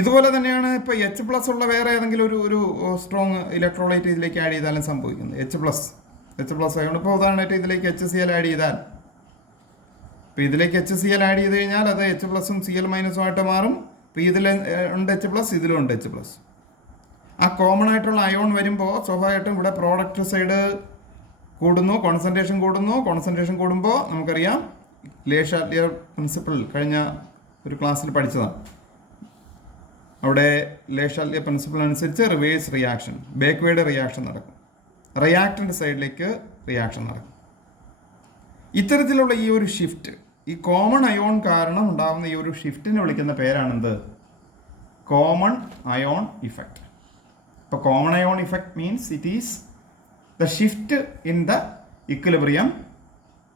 ഇതുപോലെ തന്നെയാണ് ഇപ്പോൾ H+ ഉള്ള വേറെ ഏതെങ്കിലും ഒരു സ്ട്രോങ് ഇലക്ട്രോലൈറ്റ് ഇതിലേക്ക് ആഡ് ചെയ്താലും സംഭവിക്കുന്നത്. H+ ആയതുകൊണ്ട് ഇപ്പോൾ ഉദാഹരണമായിട്ട് ഇതിലേക്ക് HCl ആഡ് ചെയ്താൽ, ഇപ്പോൾ ഇതിലേക്ക് HCl ആഡ് ചെയ്ത് കഴിഞ്ഞാൽ അത് H+ഉം Cl- ആയിട്ട് മാറും. ഇപ്പോൾ ഇതിൽ ഉണ്ട് H+, ഇതിലും ഉണ്ട് H+. ആ കോമൺ ആയിട്ടുള്ള അയോൺ വരുമ്പോൾ സ്വാഭാവികമായിട്ടും ഇവിടെ പ്രോഡക്റ്റ് സൈഡ് കൂടുന്നു, കോൺസെൻട്രേഷൻ കൂടുമ്പോൾ നമുക്കറിയാം ലേ ഷാർട്ട്ലിയർ പ്രിൻസിപ്പിൾ കഴിഞ്ഞ ഒരു ക്ലാസ്സിൽ പഠിച്ചതാണ്. അവിടെ ലേ ഷാർട്ട്ലിയർ പ്രിൻസിപ്പിൾ അനുസരിച്ച് റിവേഴ്സ് റിയാക്ഷൻ, ബാക്ക്വേർഡ് റിയാക്ഷൻ നടക്കും, റിയാക്ടൻ്റ് സൈഡിലേക്ക് റിയാക്ഷൻ നടക്കും. ഇത്തരത്തിലുള്ള ഈ ഒരു ഷിഫ്റ്റ്, ഈ കോമൺ അയോൺ കാരണം ഉണ്ടാകുന്ന ഈ ഒരു ഷിഫ്റ്റിനെ വിളിക്കുന്ന പേരാണെന്ത്? Common ion effect. ഇപ്പോൾ common ion effect means it is the shift in the equilibrium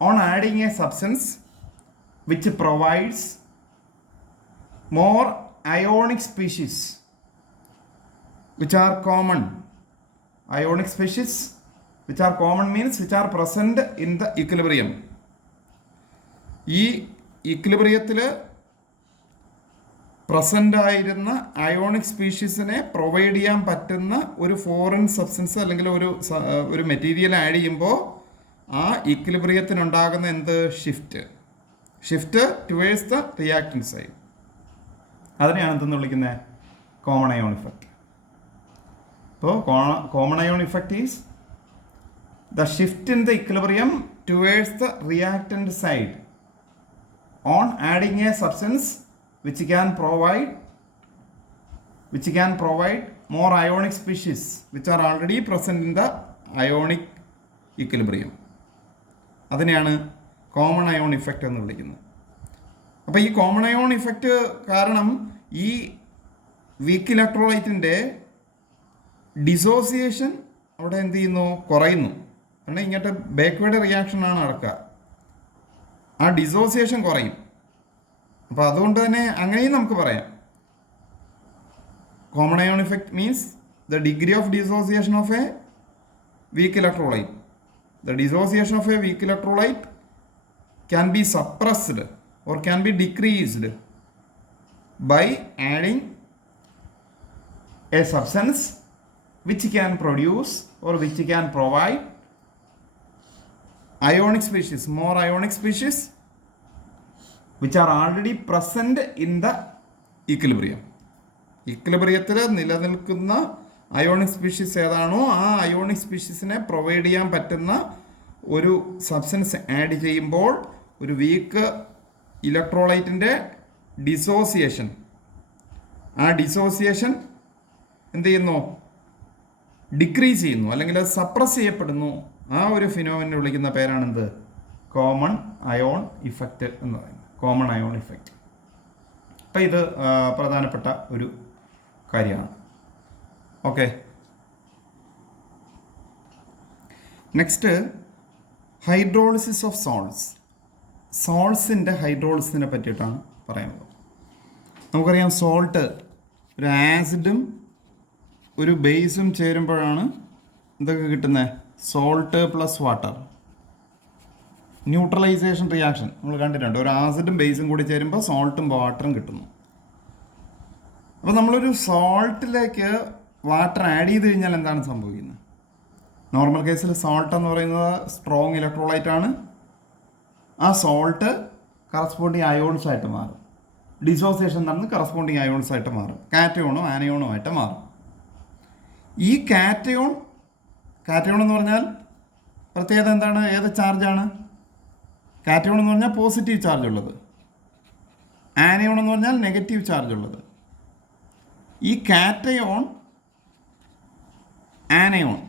on adding a substance which provides more ionic species which are common. Ionic species which are common means which are present in the equilibrium. ഈ ഇക്വിലിബ്രിയത്തിൽ പ്രസൻ്റ് ആയിരുന്ന അയോണിക് സ്പീഷീസിനെ പ്രൊവൈഡ് ചെയ്യാൻ പറ്റുന്ന ഒരു ഫോറിൻ സബ്സ്റ്റൻസ് അല്ലെങ്കിൽ ഒരു മെറ്റീരിയൽ ആഡ് ചെയ്യുമ്പോൾ ആ ഇക്വിലിബ്രിയത്തിനുണ്ടാകുന്ന എന്ത്? Shift towards the reactant side. അതിനെയാണ് എന്തെന്ന് വിളിക്കുന്നത്? Common ion effect. അപ്പോൾ common ion effect is the shift in the equilibrium towards the reactant side on adding a substance which can provide more ionic species which are already present in the ionic equilibrium. അതിനെയാണ് കോമൺ അയോൺ ഇഫക്റ്റ് എന്ന് വിളിക്കുന്നത്. അപ്പോൾ ഈ കോമൺ അയോൺ ഇഫക്റ്റ് കാരണം ഈ വീക്ക് ഇലക്ട്രോലൈറ്റിൻ്റെ ഡിസോസിയേഷൻ അവിടെ എന്ത് ചെയ്യുന്നു? കുറയുന്നു. കാരണം ഇങ്ങോട്ട് ബാക്ക്വേർഡ് റിയാക്ഷനാണ് നടക്കുക. ആ ഡിസോസിയേഷൻ കുറയും. അപ്പോൾ അതുകൊണ്ട് തന്നെ അങ്ങനെയും നമുക്ക് പറയാം. Common ion effect means the degree of dissociation of A week electrolyte. The dissociation of a weak electrolyte can be suppressed or can be decreased by adding a substance which can produce or which can provide ionic species, more ionic species which are already present in the equilibrium. ഇക്വിലിബ്രിയത്തിൽ നിലനിൽക്കുന്ന അയോണിക് സ്പീഷീസ് ഏതാണോ ആ അയോണിക് സ്പീഷീസിനെ പ്രൊവൈഡ് ചെയ്യാൻ പറ്റുന്ന ഒരു സബ്സ്റ്റൻസ് ആഡ് ചെയ്യുമ്പോൾ ഒരു വീക്ക് ഇലക്ട്രോലൈറ്റിൻ്റെ ഡിസോസിയേഷൻ, ആ ഡിസോസിയേഷൻ എന്ത് ചെയ്യുന്നു? ഡിക്രീസ് ചെയ്യുന്നു, അല്ലെങ്കിൽ അത് സപ്രസ് ചെയ്യപ്പെടുന്നു. ആ ഒരു ഫിനോമിനെ വിളിക്കുന്ന പേരാണെന്ത്? കോമൺ അയോൺ ഇഫക്റ്റ് എന്ന് പറയുന്നത്. Common ion effect. അപ്പം ഇത് പ്രധാനപ്പെട്ട ഒരു കാര്യമാണ്. Okay, next hydrolysis of salts. സോൾട്സിൻ്റെ ഹൈഡ്രോളിസിനെ പറ്റിയിട്ടാണ് പറയുന്നത്. നമുക്കറിയാം സോൾട്ട് ഒരു ആസിഡും ഒരു ബേസും ചേരുമ്പോഴാണ് എന്തൊക്കെ കിട്ടുന്നത്? Salt plus water, neutralisation reaction നമ്മൾ കണ്ടിട്ടുണ്ട്. ഒരു ആസിഡും ബേസും കൂടി ചേരുമ്പോൾ സോൾട്ടും വാട്ടറും കിട്ടുന്നു. അപ്പോൾ നമ്മളൊരു സോൾട്ടിലേക്ക് വാട്ടർ ആഡ് ചെയ്ത് കഴിഞ്ഞാൽ എന്താണ് സംഭവിക്കുന്നത്? നോർമൽ കേസിൽ സോൾട്ട് എന്ന് പറയുന്നത് സ്ട്രോങ് ഇലക്ട്രോലൈറ്റ് ആണ്. ആ സോൾട്ട് കറസ്പോണ്ടിങ് അയോൺസ് ആയിട്ട് മാറും. ഡിസോസിയേഷൻ നടന്ന് കറസ്പോണ്ടിങ് അയോൺസ് ആയിട്ട് മാറും. കാറ്റയോണോ ആനയോണോ ആയിട്ട് മാറും. ഈ കാറ്റയോൺ എന്ന് പറഞ്ഞാൽ പ്രത്യേകത എന്താണ്? ഏത് ചാർജാണ്? കാറ്റയോൺ എന്ന് പറഞ്ഞാൽ പോസിറ്റീവ് ചാർജ് ഉള്ളത്, ആനയോൺ എന്ന് പറഞ്ഞാൽ നെഗറ്റീവ് ചാർജ് ഉള്ളത്. ഈ കാറ്റയോൺ ആനയോൺ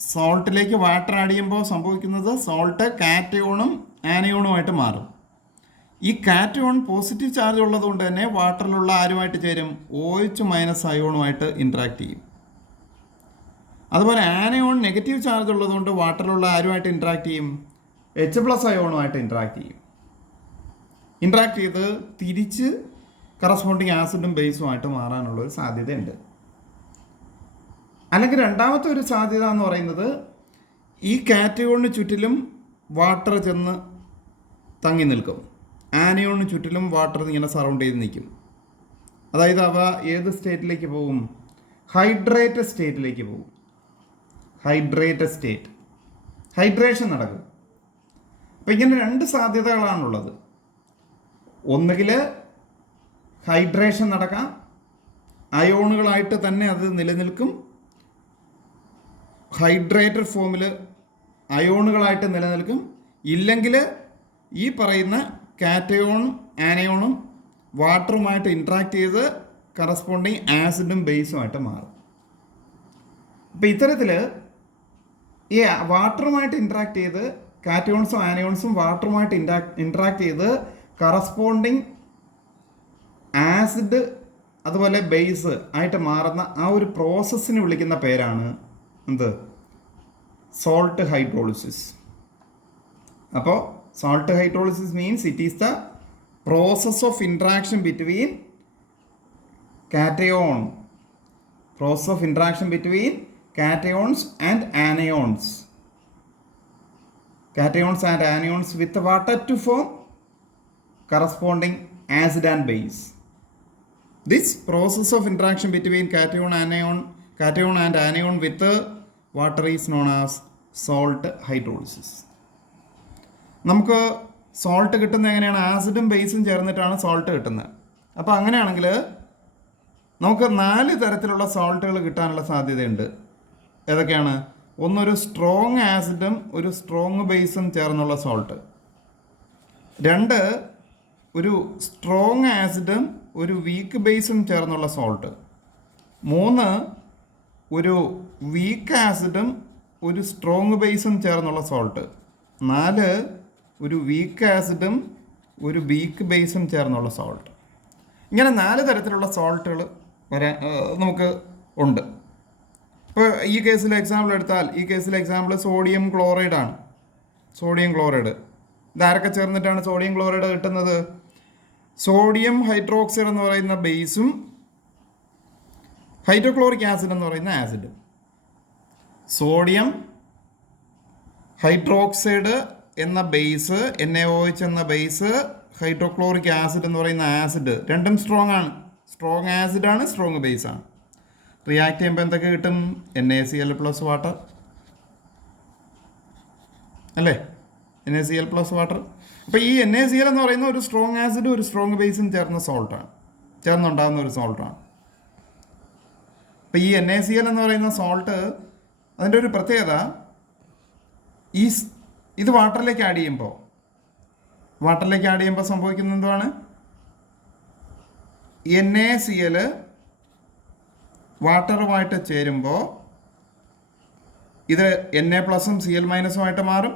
സോൾട്ടിലേക്ക് വാട്ടർ ആഡ് ചെയ്യുമ്പോൾ സംഭവിക്കുന്നത് സോൾട്ട് കാറ്റയോണും ആനയോണുമായിട്ട് മാറും. ഈ കാറ്റയോൺ പോസിറ്റീവ് ചാർജ് ഉള്ളതുകൊണ്ട് തന്നെ വാട്ടറിലുള്ള ആരുമായിട്ട് ചേരും? OH- അയോണുമായിട്ട് ഇൻട്രാക്ട് ചെയ്യും. അതുപോലെ ആനയോൺ നെഗറ്റീവ് ചാർജ് ഉള്ളതുകൊണ്ട് വാട്ടറിലുള്ള ആരുമായിട്ട് ഇൻട്രാക്ട് ചെയ്യും? H+ അയോണുമായിട്ട് ഇൻട്രാക്ട് ചെയ്യും. ഇൻട്രാക്ട് ചെയ്ത് തിരിച്ച് കറസ്പോണ്ടിങ് ആസിഡും ബേസുമായിട്ട് മാറാനുള്ളൊരു സാധ്യതയുണ്ട്. അല്ലെങ്കിൽ രണ്ടാമത്തെ ഒരു സാധ്യത എന്ന് പറയുന്നത് ഈ കാറ്റയോണിന് ചുറ്റിലും വാട്ടർ ചെന്ന് തങ്ങി നിൽക്കും. ആനയോണിന് ചുറ്റിലും വാട്ടർ ഇങ്ങനെ സറൗണ്ട് ചെയ്ത് നിൽക്കും. അതായത് അവ ഏത് സ്റ്റേറ്റിലേക്ക് പോകും? ഹൈഡ്രേറ്റഡ് സ്റ്റേറ്റിലേക്ക് പോകും. ഹൈഡ്രേറ്റഡ് സ്റ്റേറ്റ്, ഹൈഡ്രേഷൻ നടക്കും. അപ്പം ഇങ്ങനെ രണ്ട് സാധ്യതകളാണുള്ളത്. ഒന്നുകിൽ ഹൈഡ്രേഷൻ നടക്കാം, അയോണുകളായിട്ട് തന്നെ അത് നിലനിൽക്കും. ഹൈഡ്രേറ്റഡ് ഫോമിൽ അയോണുകളായിട്ട് നിലനിൽക്കും. ഇല്ലെങ്കിൽ ഈ പറയുന്ന കാറ്റയോണും ആനയോണും വാട്ടറുമായിട്ട് ഇൻട്രാക്ട് ചെയ്ത് കറസ്പോണ്ടിങ് ആസിഡും ബേസുമായിട്ട് മാറും. അപ്പം ഇത്തരത്തിൽ ഈ വാട്ടറുമായിട്ട് ഇൻട്രാക്ട് ചെയ്ത് കാറ്റയോൺസും ആനയോൺസും വാട്ടറുമായിട്ട് ഇൻട്രാക്ട് ചെയ്ത് കറസ്പോണ്ടിങ് ആസിഡ് അതുപോലെ ബേസ് ആയിട്ട് മാറുന്ന ആ ഒരു പ്രോസസ്സിന് വിളിക്കുന്ന പേരാണ് എന്ത്? Salt hydrolysis. അപ്പോൾ salt hydrolysis means it is the process of interaction between cation, process of interaction between cations and anions. Cations and anions with water to form corresponding acid and base. This process of interaction between cation and anion with water is known as salt hydrolysis. നമുക്ക് സോൾട്ട് കിട്ടുന്നത് എങ്ങനെയാണ്? ആസിഡും ബേസും ചേർന്നിട്ടാണ് സോൾട്ട് കിട്ടുന്നത്. അപ്പോൾ അങ്ങനെയാണെങ്കിൽ നമുക്ക് 4 തരത്തിലുള്ള സോൾട്ടുകൾ കിട്ടാനുള്ള സാധ്യതയുണ്ട്. ഏതൊക്കെയാണ്? ഒന്നൊരു സ്ട്രോങ് ആസിഡും ഒരു സ്ട്രോങ് ബേസും ചേർന്നുള്ള സോൾട്ട്. 2 ഒരു സ്ട്രോങ് ആസിഡും ഒരു വീക്ക് ബേസും ചേർന്നുള്ള സോൾട്ട്. 3 ഒരു വീക്ക് ആസിഡും ഒരു സ്ട്രോങ് ബേസും ചേർന്നുള്ള സോൾട്ട്. 4 ഒരു വീക്ക് ആസിഡും ഒരു വീക്ക് ബേസും ചേർന്നുള്ള സോൾട്ട്. ഇങ്ങനെ 4 തരത്തിലുള്ള സോൾട്ടുകൾ നമുക്ക് ഉണ്ട്. ഇപ്പോൾ ഈ കേസിൽ എക്സാമ്പിൾ എടുത്താൽ, ഈ കേസിൽ എക്സാമ്പിൾ സോഡിയം ക്ലോറൈഡ് ആണ്. സോഡിയം ക്ലോറൈഡ് ഇതാരൊക്കെ ചേർന്നിട്ടാണ് സോഡിയം ക്ലോറൈഡ് കിട്ടുന്നത്? സോഡിയം ഹൈഡ്രോക്സൈഡ് എന്ന് പറയുന്ന ബേസും ഹൈഡ്രോക്ലോറിക് ആസിഡ് എന്ന് പറയുന്ന ആസിഡും. സോഡിയം ഹൈഡ്രോക്സൈഡ് എന്ന ബേസ്, NaOH എന്ന ബേസ്, ഹൈഡ്രോക്ലോറിക് ആസിഡ് എന്ന് പറയുന്ന ആസിഡ്, രണ്ടും സ്ട്രോങ് ആണ്. സ്ട്രോങ് ആസിഡാണ്, സ്ട്രോങ് ബേസാണ്. റിയാക്ട് ചെയ്യുമ്പോൾ എന്തൊക്കെ കിട്ടും? NaCl പ്ലസ് വാട്ടർ അല്ലേ? NaCl plus water. അപ്പോൾ ഈ NaCl എന്ന് പറയുന്ന ഒരു സ്ട്രോങ് ആസിഡും ഒരു സ്ട്രോങ് ബേസും ചേർന്ന സോൾട്ടാണ്, ചേർന്നുണ്ടാകുന്ന ഒരു സോൾട്ടാണ്. അപ്പോൾ ഈ NaCl എന്ന് പറയുന്ന സോൾട്ട്, അതിൻ്റെ ഒരു പ്രത്യേകത, ഇത് വാട്ടറിലേക്ക് ആഡ് ചെയ്യുമ്പോൾ സംഭവിക്കുന്ന എന്താണ്? NaCl വാട്ടറുമായിട്ട് ചേരുമ്പോൾ ഇത് Na പ്ലസും Cl മൈനസുമായിട്ട് മാറും.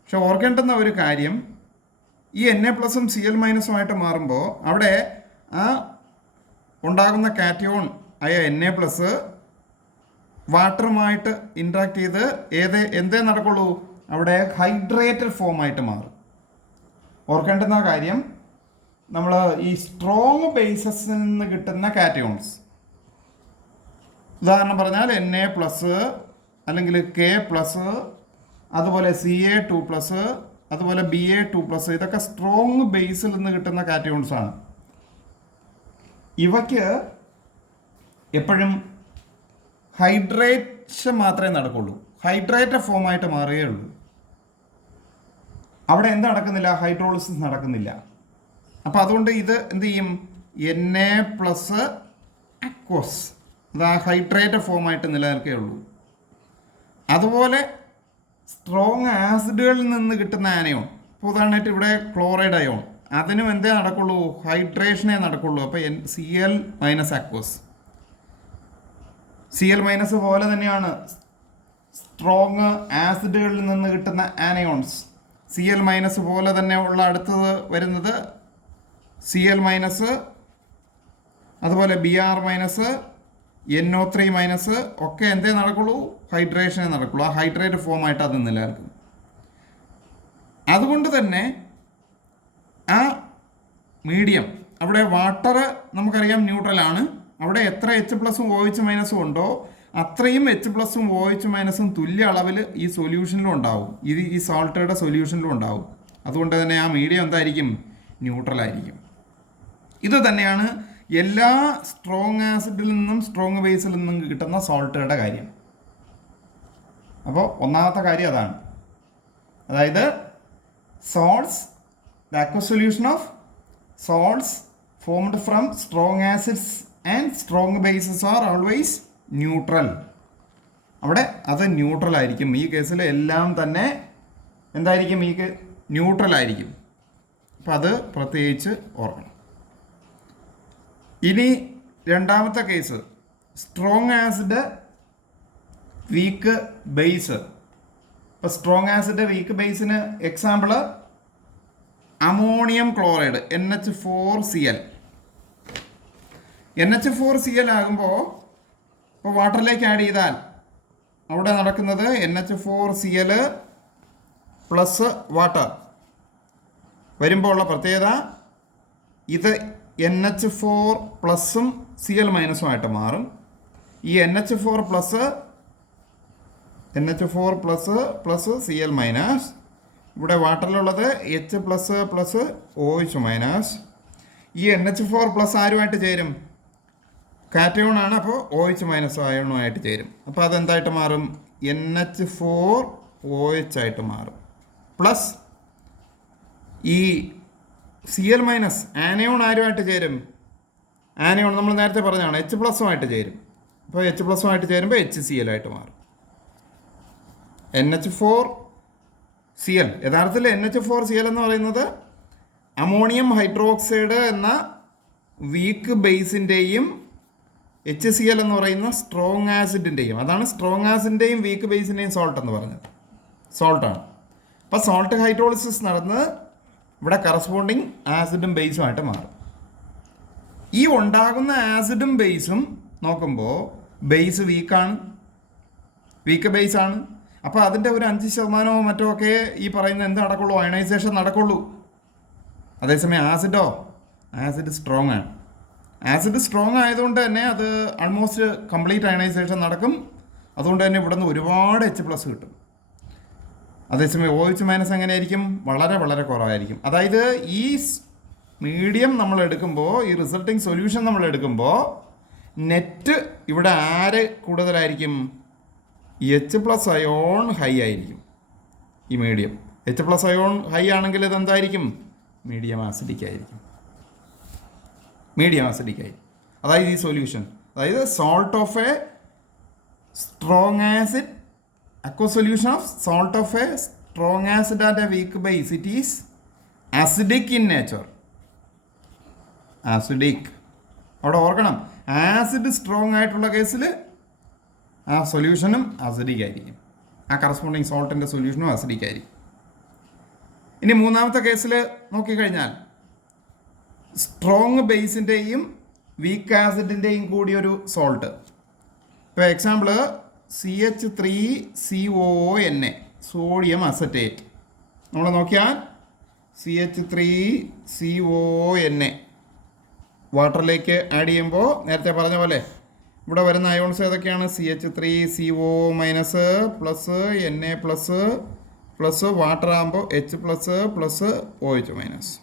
പക്ഷെ ഓർക്കേണ്ടുന്ന ഒരു കാര്യം, ഈ Na പ്ലസും Cl മൈനസുമായിട്ട് മാറുമ്പോൾ അവിടെ ആ ഉണ്ടാകുന്ന കാറ്റയോൺ ആയ Na പ്ലസ് വാട്ടറുമായിട്ട് ഇൻട്രാക്ട് ചെയ്ത് എന്തേ നടക്കുള്ളൂ? അവിടെ ഹൈഡ്രേറ്റഡ് ഫോമായിട്ട് മാറും. ഓർക്കേണ്ടുന്ന കാര്യം, നമ്മൾ ഈ സ്ട്രോങ് ബേസസിൽ നിന്ന് കിട്ടുന്ന കാറ്റയോൺസ്, ഉദാഹരണം പറഞ്ഞാൽ Na പ്ലസ് അല്ലെങ്കിൽ K പ്ലസ്, അതുപോലെ Ca2 പ്ലസ്, അതുപോലെ Ba2 പ്ലസ്, ഇതൊക്കെ സ്ട്രോങ് ബേസിൽ നിന്ന് കിട്ടുന്ന കാറ്റയോൺസ് ആണ്. ഇവയ്ക്ക് എപ്പോഴും ഹൈഡ്രേഷൻ മാത്രമേ നടക്കുള്ളൂ, ഹൈഡ്രേറ്റഡ് ഫോമായിട്ട് മാറുകയുള്ളൂ. അവിടെ എന്ത് നടക്കുന്നില്ല? ഹൈഡ്രോളിസിസ് നടക്കുന്നില്ല. അപ്പോൾ അതുകൊണ്ട് ഇത് എന്ത് ചെയ്യും? Na പ്ലസ് അക്വസ്, അത് ആ ഹൈഡ്രേറ്റഡ് ഫോമായിട്ട് നിലനിൽക്കുകയുള്ളൂ. അതുപോലെ സ്ട്രോങ് ആസിഡുകളിൽ നിന്ന് കിട്ടുന്ന ആനയോൺ, ഇപ്പോൾ ഉദാഹരണമായിട്ട് ഇവിടെ ക്ലോറൈഡ് അയോൺ, അതിനും എന്തേ നടക്കുള്ളൂ? ഹൈഡ്രേഷനേ നടക്കുള്ളൂ. അപ്പോൾ Cl minus aqueous, Cl minus പോലെ തന്നെയാണ് സ്ട്രോങ് ആസിഡുകളിൽ നിന്ന് കിട്ടുന്ന ആനയോൺസ്. Cl മൈനസ് പോലെ തന്നെ ഉള്ള അടുത്തത് വരുന്നത് Cl മൈനസ്, അതുപോലെ Br മൈനസ്, NO3 മൈനസ് ഒക്കെ എന്തേ നടക്കുള്ളൂ? ഹൈഡ്രേഷനേ നടക്കുള്ളൂ. ആ ഹൈഡ്രേറ്റ് ഫോമായിട്ട് അത് നിലനിൽക്കും. അതുകൊണ്ട് തന്നെ ആ മീഡിയം, അവിടെ വാട്ടർ നമുക്കറിയാം ന്യൂട്രലാണ്. അവിടെ എത്ര H പ്ലസും OH മൈനസും ഉണ്ടോ അത്രയും H പ്ലസും OH മൈനസും തുല്യ അളവിൽ ഈ സൊല്യൂഷനിലും ഉണ്ടാവും, ഈ സോൾട്ടയുടെ സൊല്യൂഷനിലും ഉണ്ടാവും. അതുകൊണ്ട് തന്നെ ആ മീഡിയം എന്തായിരിക്കും? ന്യൂട്രൽ ആയിരിക്കും. ഇത് തന്നെയാണ് എല്ലാ സ്ട്രോങ് ആസിഡിൽ നിന്നും സ്ട്രോങ് ബേസിൽ നിന്നും കിട്ടുന്ന സോൾട്ടുകളുടെ കാര്യം. അപ്പോൾ ഒന്നാമത്തെ കാര്യം അതാണ്. അതായത് salts, the aqueous solution of salts formed from strong acids and strong bases are always neutral. അവിടെ അത് ന്യൂട്രൽ ആയിരിക്കും. ഈ കേസിൽ എല്ലാം തന്നെ എന്തായിരിക്കും? ന്യൂട്രൽ ആയിരിക്കും. അപ്പം അത് പ്രത്യേകിച്ച് ഓർക്കണം. ഇനി രണ്ടാമത്തെ case, strong acid weak base. ഇപ്പോൾ സ്ട്രോങ് ആസിഡ് വീക്ക് ബേസിന് example ammonium chloride, NH4Cl. NH4Cl ആകുമ്പോൾ ഇപ്പോൾ വാട്ടറിലേക്ക് ആഡ് ചെയ്താൽ അവിടെ നടക്കുന്നത് NH4Cl പ്ലസ് വാട്ടർ വരുമ്പോൾ ഉള്ള പ്രത്യേകത, ഇത് NH4 പ്ലസും Cl മൈനസും ആയിട്ട് മാറും. ഈ NH4 plus plus Cl minus, ഇവിടെ വാട്ടറിലുള്ളത് H plus plus OH minus. ഈ NH4 പ്ലസ് ആരുമായിട്ട് ചേരും? കാറ്റയോൺ ആണ്. അപ്പോൾ OH മൈനസ് അയോണുമായിട്ട് ചേരും. അപ്പോൾ അതെന്തായിട്ട് മാറും? NH4OH ആയിട്ട് മാറും. പ്ലസ് ഈ Cl മൈനസ് ആനയോൺ ആരുമായിട്ട് ചേരും? ആനയോൺ നമ്മൾ നേരത്തെ പറഞ്ഞതാണ്, H പ്ലസുമായിട്ട് ചേരും. അപ്പോൾ H പ്ലസുമായിട്ട് ചേരുമ്പോൾ HCl ആയിട്ട് മാറും. NH4Cl, യഥാർത്ഥത്തിൽ NH4Cl എന്ന് പറയുന്നത് അമോണിയം ഹൈഡ്രോക്സൈഡ് എന്ന വീക്ക് ബേസിൻ്റെയും HCl എന്ന് പറയുന്ന സ്ട്രോങ് ആസിഡിൻ്റെയും, അതാണ് സ്ട്രോങ് ആസിഡിൻ്റെയും വീക്ക് ബേസിൻ്റെയും സോൾട്ട് എന്ന് പറഞ്ഞത്, സോൾട്ടാണ്. അപ്പോൾ സോൾട്ട് ഹൈഡ്രോളിസിസ് നടന്ന് ഇവിടെ കറസ്പോണ്ടിങ് ആസിഡും ബേസുമായിട്ട് മാറും. ഈ ഉണ്ടാകുന്ന ആസിഡും ബേസും നോക്കുമ്പോൾ ബേസ് വീക്ക് ബേസാണ്. അപ്പോൾ അതിൻ്റെ ഒരു 5% മറ്റോ ഒക്കെ ഈ പറയുന്ന എന്ത് നടക്കുള്ളൂ? അയണൈസേഷൻ നടക്കുള്ളൂ. അതേസമയം ആസിഡോ ആസിഡ് സ്ട്രോങ് ആണ്. ആസിഡ് സ്ട്രോങ് ആയതുകൊണ്ട് തന്നെ അത് ആൾമോസ്റ്റ് കംപ്ലീറ്റ് അയണൈസേഷൻ നടക്കും. അതുകൊണ്ട് തന്നെ ഇവിടെ നിന്ന് ഒരുപാട് H+ കിട്ടും. അതേസമയം OH- എങ്ങനെയായിരിക്കും? വളരെ വളരെ കുറവായിരിക്കും. അതായത് ഈ മീഡിയം നമ്മൾ എടുക്കുമ്പോൾ, ഈ റിസൾട്ടിങ് സൊല്യൂഷൻ നമ്മൾ എടുക്കുമ്പോൾ നെറ്റ് ഇവിടെ ആര് കൂടുതലായിരിക്കും? H+ അയോൺ ഹൈ ആയിരിക്കും. ഈ മീഡിയം H+ അയോൺ ഹൈ ആണെങ്കിൽ ഇത് എന്തായിരിക്കും? മീഡിയം ആസിഡിക് ആയിരിക്കും. മീഡിയം ആസിഡിക് ആയിരിക്കും. അതായത് ഈ സൊല്യൂഷൻ, അതായത് salt of A strong acid, aqueous solution of salt of a strong acid and a weak base, it is acidic in nature. Acidic. അവിടെ ഓർക്കണം, ആസിഡ് സ്ട്രോങ് ആയിട്ടുള്ള കേസിൽ ആ സൊല്യൂഷനും അസിഡിക് ആയിരിക്കും. ആ കറസ്പോണ്ടിങ് സോൾട്ടിൻ്റെ സൊല്യൂഷനും അസിഡിക് ആയിരിക്കും. ഇനി മൂന്നാമത്തെ കേസിൽ നോക്കിക്കഴിഞ്ഞാൽ സ്ട്രോങ് ബേസിൻ്റെയും വീക്ക് ആസിഡിൻ്റെയും കൂടിയൊരു സോൾട്ട്. ഇപ്പോൾ എക്സാമ്പിൾ CH3COONA, സോഡിയം അസറ്റേറ്റ്. നമ്മൾ നോക്കിയാൽ CH3COONA വാട്ടറിലേക്ക് ആഡ് ചെയ്യുമ്പോൾ നേരത്തെ പറഞ്ഞ പോലെ ഇവിടെ വരുന്ന അയോൺസ് ഏതൊക്കെയാണ്? CH3CO- plus Na plus water ആകുമ്പോൾ H+ പ്ലസ് OH-.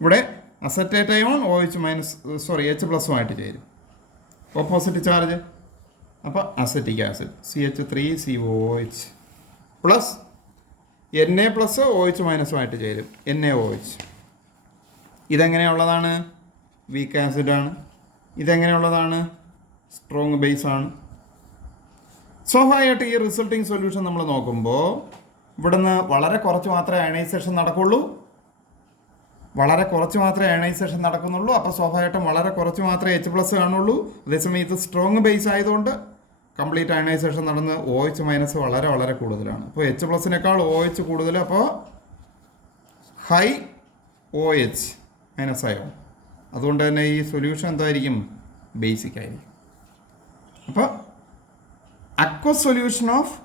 ഇവിടെ അസറ്റേറ്റ് അയോൺ H+ആയിട്ട് ചേരും, ഓപ്പോസിറ്റ് ചാർജ്. അപ്പോൾ acetic acid CH3COOH plus Na plus OH- ആയിട്ട് ചേരും, NaOH. ഇതെങ്ങനെയുള്ളതാണ്? വീക്ക് ആസിഡാണ്. ഇതെങ്ങനെയുള്ളതാണ്? സ്ട്രോങ് ബേസാണ്. സ്വാഭാവികമായിട്ട് ഈ റിസൾട്ടിങ് സൊല്യൂഷൻ നമ്മൾ നോക്കുമ്പോൾ ഇവിടുന്ന് വളരെ കുറച്ച് മാത്രമേ അയണൈസേഷൻ നടക്കുള്ളൂ. അപ്പോൾ സ്വാഭാവികമായിട്ടും വളരെ കുറച്ച് മാത്രമേ H+ കാണുള്ളൂ. അതേസമയം ഇത് സ്ട്രോങ് ബേസ് ആയതുകൊണ്ട് കംപ്ലീറ്റ് അയണൈസേഷൻ നടന്ന് OH- വളരെ വളരെ കൂടുതലാണ്. അപ്പോൾ H+നേക്കാൾ OH കൂടുതൽ, അപ്പോൾ ഹൈ OH- അയോൺ. അതുകൊണ്ട് തന്നെ ഈ സൊല്യൂഷൻ എന്തായിരിക്കും? ബേസിക് ആയിരിക്കും. അപ്പോൾ aqueous solution of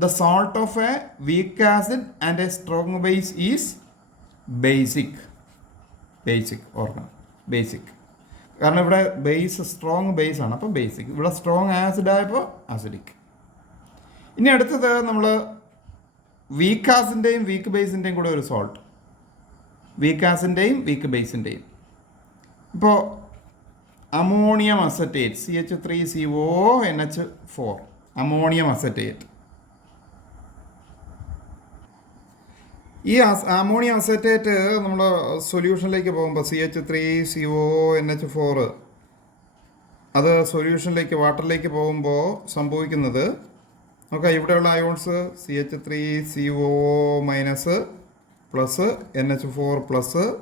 the salt of a weak acid and a strong base is basic. ഓർക്കണം, ബേസിക്. കാരണം ഇവിടെ ബേസ് സ്ട്രോങ് ബേസ് ആണ്, അപ്പോൾ ബേസിക്. ഇവിടെ സ്ട്രോങ് ആസിഡ് ആയപ്പോൾ അസിഡിക്. ഇനി അടുത്തത് നമ്മൾ വീക്ക് ആസിൻ്റെയും വീക്ക് ബേസിൻ്റെയും കൂടെ ഒരു സോൾട്ട്. വീക്ക് ആസിൻ്റെയും വീക്ക് ബേസിൻ്റെയും. ഇപ്പോൾ ammonium acetate CH3CONH4, ammonium acetate. ഈ അമോണിയം അസറ്റേറ്റ് നമ്മൾ സൊല്യൂഷനിലേക്ക് പോകുമ്പോൾ CH3CONH4 അത് സൊല്യൂഷനിലേക്ക് വാട്ടറിലേക്ക് പോകുമ്പോൾ സംഭവിക്കുന്നത് നോക്കാം. ഇവിടെയുള്ള ions CH3CO- plus NH4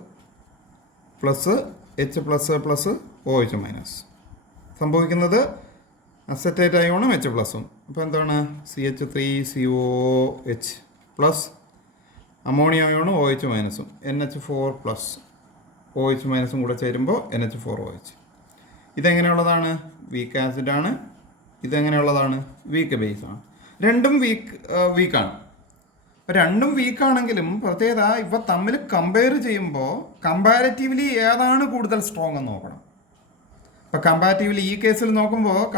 plus H+ plus OH-. സംഭവിക്കുന്നത് അസറ്റേറ്റ് അയോണും H+. അപ്പോൾ എന്താണ്? CH3COH പ്ലസ് അമോണിയം അയോണും OH-, NH4 പ്ലസ് OH- കൂടെ ചേരുമ്പോൾ NH4OH. ഇതെങ്ങനെയുള്ളതാണ്? വീക്ക് ആസിഡാണ്. ഇതെങ്ങനെയുള്ളതാണ്? വീക്ക് ബേസാണ്. രണ്ടും വീക്കാണ്. രണ്ടും വീക്കാണെങ്കിലും പ്രത്യേകത ഇവ തമ്മിൽ കമ്പയർ ചെയ്യുമ്പോൾ കമ്പാരിറ്റീവ്ലി ഏതാണ് കൂടുതൽ സ്ട്രോങ് എന്ന് നോക്കണം. ഇപ്പോൾ കമ്പാരിറ്റീവ്ലി ഈ കേസിൽ നോക്കുമ്പോൾ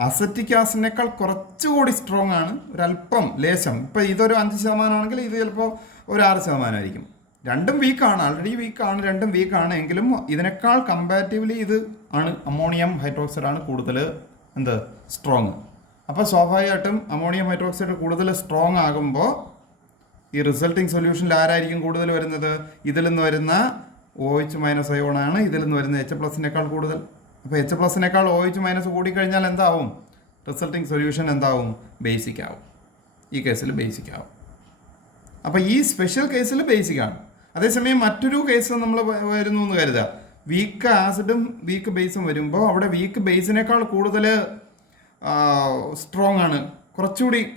അസറ്റിക് ആസിഡിനേക്കാൾ കുറച്ചുകൂടി സ്ട്രോങ് ആണ്, ഒരല്പം ലേശം. ഇപ്പോൾ ഇതൊരു 5% ആണെങ്കിൽ ഇത് ചിലപ്പോൾ ഒരു 6% ആയിരിക്കും. രണ്ടും വീക്കാണ്, ആൾറെഡി വീക്കാണ്, രണ്ടും വീക്കാണ്. എങ്കിലും ഇതിനേക്കാൾ കമ്പാരിറ്റീവ്ലി ഇത് ആണ് അമോണിയം ഹൈഡ്രോക്സൈഡാണ് കൂടുതൽ സ്ട്രോങ്. അപ്പോൾ സ്വാഭാവികമായിട്ടും അമോണിയം ഹൈഡ്രോക്സൈഡ് കൂടുതൽ സ്ട്രോങ് ആകുമ്പോൾ ഈ റിസൾട്ടിങ് സൊല്യൂഷനിൽ ആരായിരിക്കും കൂടുതൽ വരുന്നത്? ഇതിൽ നിന്ന് വരുന്ന OH- അയോണാണ് ഇതിൽ നിന്ന് വരുന്ന H+നേക്കാൾ കൂടുതൽ. അപ്പോൾ H+നേക്കാൾ OH- കൂടിക്കഴിഞ്ഞാൽ എന്താവും? റിസൾട്ടിങ് സൊല്യൂഷൻ എന്താവും? ബേസിക് ആവും. ഈ കേസിൽ ബേസിക് ആവും. അപ്പോൾ ഈ സ്പെഷ്യൽ കേസിൽ ബേസിക്കാണ്. അതേസമയം മറ്റൊരു കേസ് നമ്മൾ വരുന്നു എന്ന് കരുതുക, വീക്ക് ആസിഡും വീക്ക് ബേസും വരുമ്പോൾ അവിടെ വീക്ക് ബേസിനേക്കാൾ കൂടുതൽ സ്ട്രോങ് ആണ്, കുറച്ചുകൂടി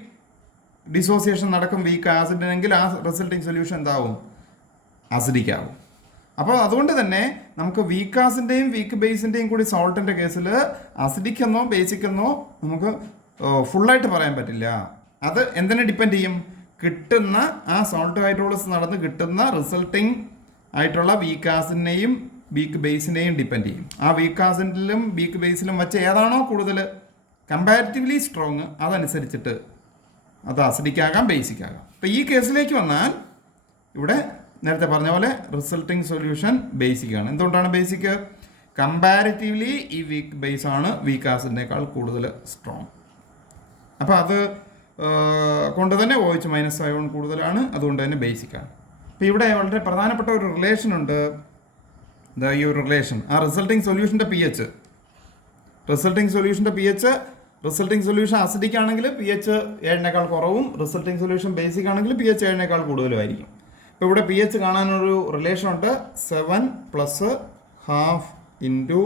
ഡിസോസിയേഷൻ നടക്കും വീക്ക് ആസിഡിനെങ്കിൽ ആ റിസൾട്ടിങ് സൊല്യൂഷൻ എന്താവും? അസിഡിക് ആവും. അപ്പോൾ അതുകൊണ്ട് തന്നെ നമുക്ക് വീക്ക് ആസിൻ്റെയും വീക്ക് ബേസിൻ്റെയും കൂടി സോൾട്ടിൻ്റെ കേസിൽ അസിഡിക് എന്നോ ബേസിക് എന്നോ നമുക്ക് ഫുള്ളായിട്ട് പറയാൻ പറ്റില്ല. അത് എന്തിനെ ഡിപ്പെൻഡ് ചെയ്യും? കിട്ടുന്ന ആ സോൾട്ട് ഹൈഡ്രോളിസിസ് നടന്ന് കിട്ടുന്ന റിസൾട്ടിങ് ആയിട്ടുള്ള വീക്ക് ആസിഡിനെയും വീക്ക് ബേസിനെയും ഡിപ്പെൻഡ് ചെയ്യും. ആ വീക്ക് ആസിഡിലും വീക്ക് ബേസിലും വെച്ച് ഏതാണോ കൂടുതൽ കമ്പാരിറ്റീവ്ലി സ്ട്രോങ് അതനുസരിച്ചിട്ട് അത് അസിഡിക് ആകാം, ബേസിക് ആകാം. അപ്പോൾ ഈ കേസിലേക്ക് വന്നാൽ ഇവിടെ നേരത്തെ പറഞ്ഞ പോലെ റിസൾട്ടിങ് സൊല്യൂഷൻ ബേസിക് ആണ്. എന്തുകൊണ്ടാണ് ബേസിക്? കമ്പാരിറ്റീവ്ലി ഈ വീക്ക് ബേസ് ആണ് വീക്ക് ആസിഡിനേക്കാൾ കൂടുതൽ സ്ട്രോങ്. അപ്പോൾ അത് കൊണ്ട് തന്നെ OH മൈനസ് അയോൺ കൂടുതലാണ്, അതുകൊണ്ട് തന്നെ ബേസിക് ആണ്. അപ്പോൾ ഇവിടെ വളരെ പ്രധാനപ്പെട്ട ഒരു റിലേഷൻ ഉണ്ട്. ഈ ഒരു റിലേഷൻ ആ റിസൾട്ടിങ് സൊല്യൂഷൻ്റെ pH, റിസൾട്ടിങ് സൊല്യൂഷൻ അസിഡിക് ആണെങ്കിൽ pH 7 കുറവും, റിസൾട്ടിങ് സൊല്യൂഷൻ ബേസിക് ആണെങ്കിൽ pH 7 കൂടുതലുമായിരിക്കും. ഇപ്പോൾ ഇവിടെ pH കാണാനൊരു റിലേഷൻ ഉണ്ട്. 7 + ½ ഇൻറ്റു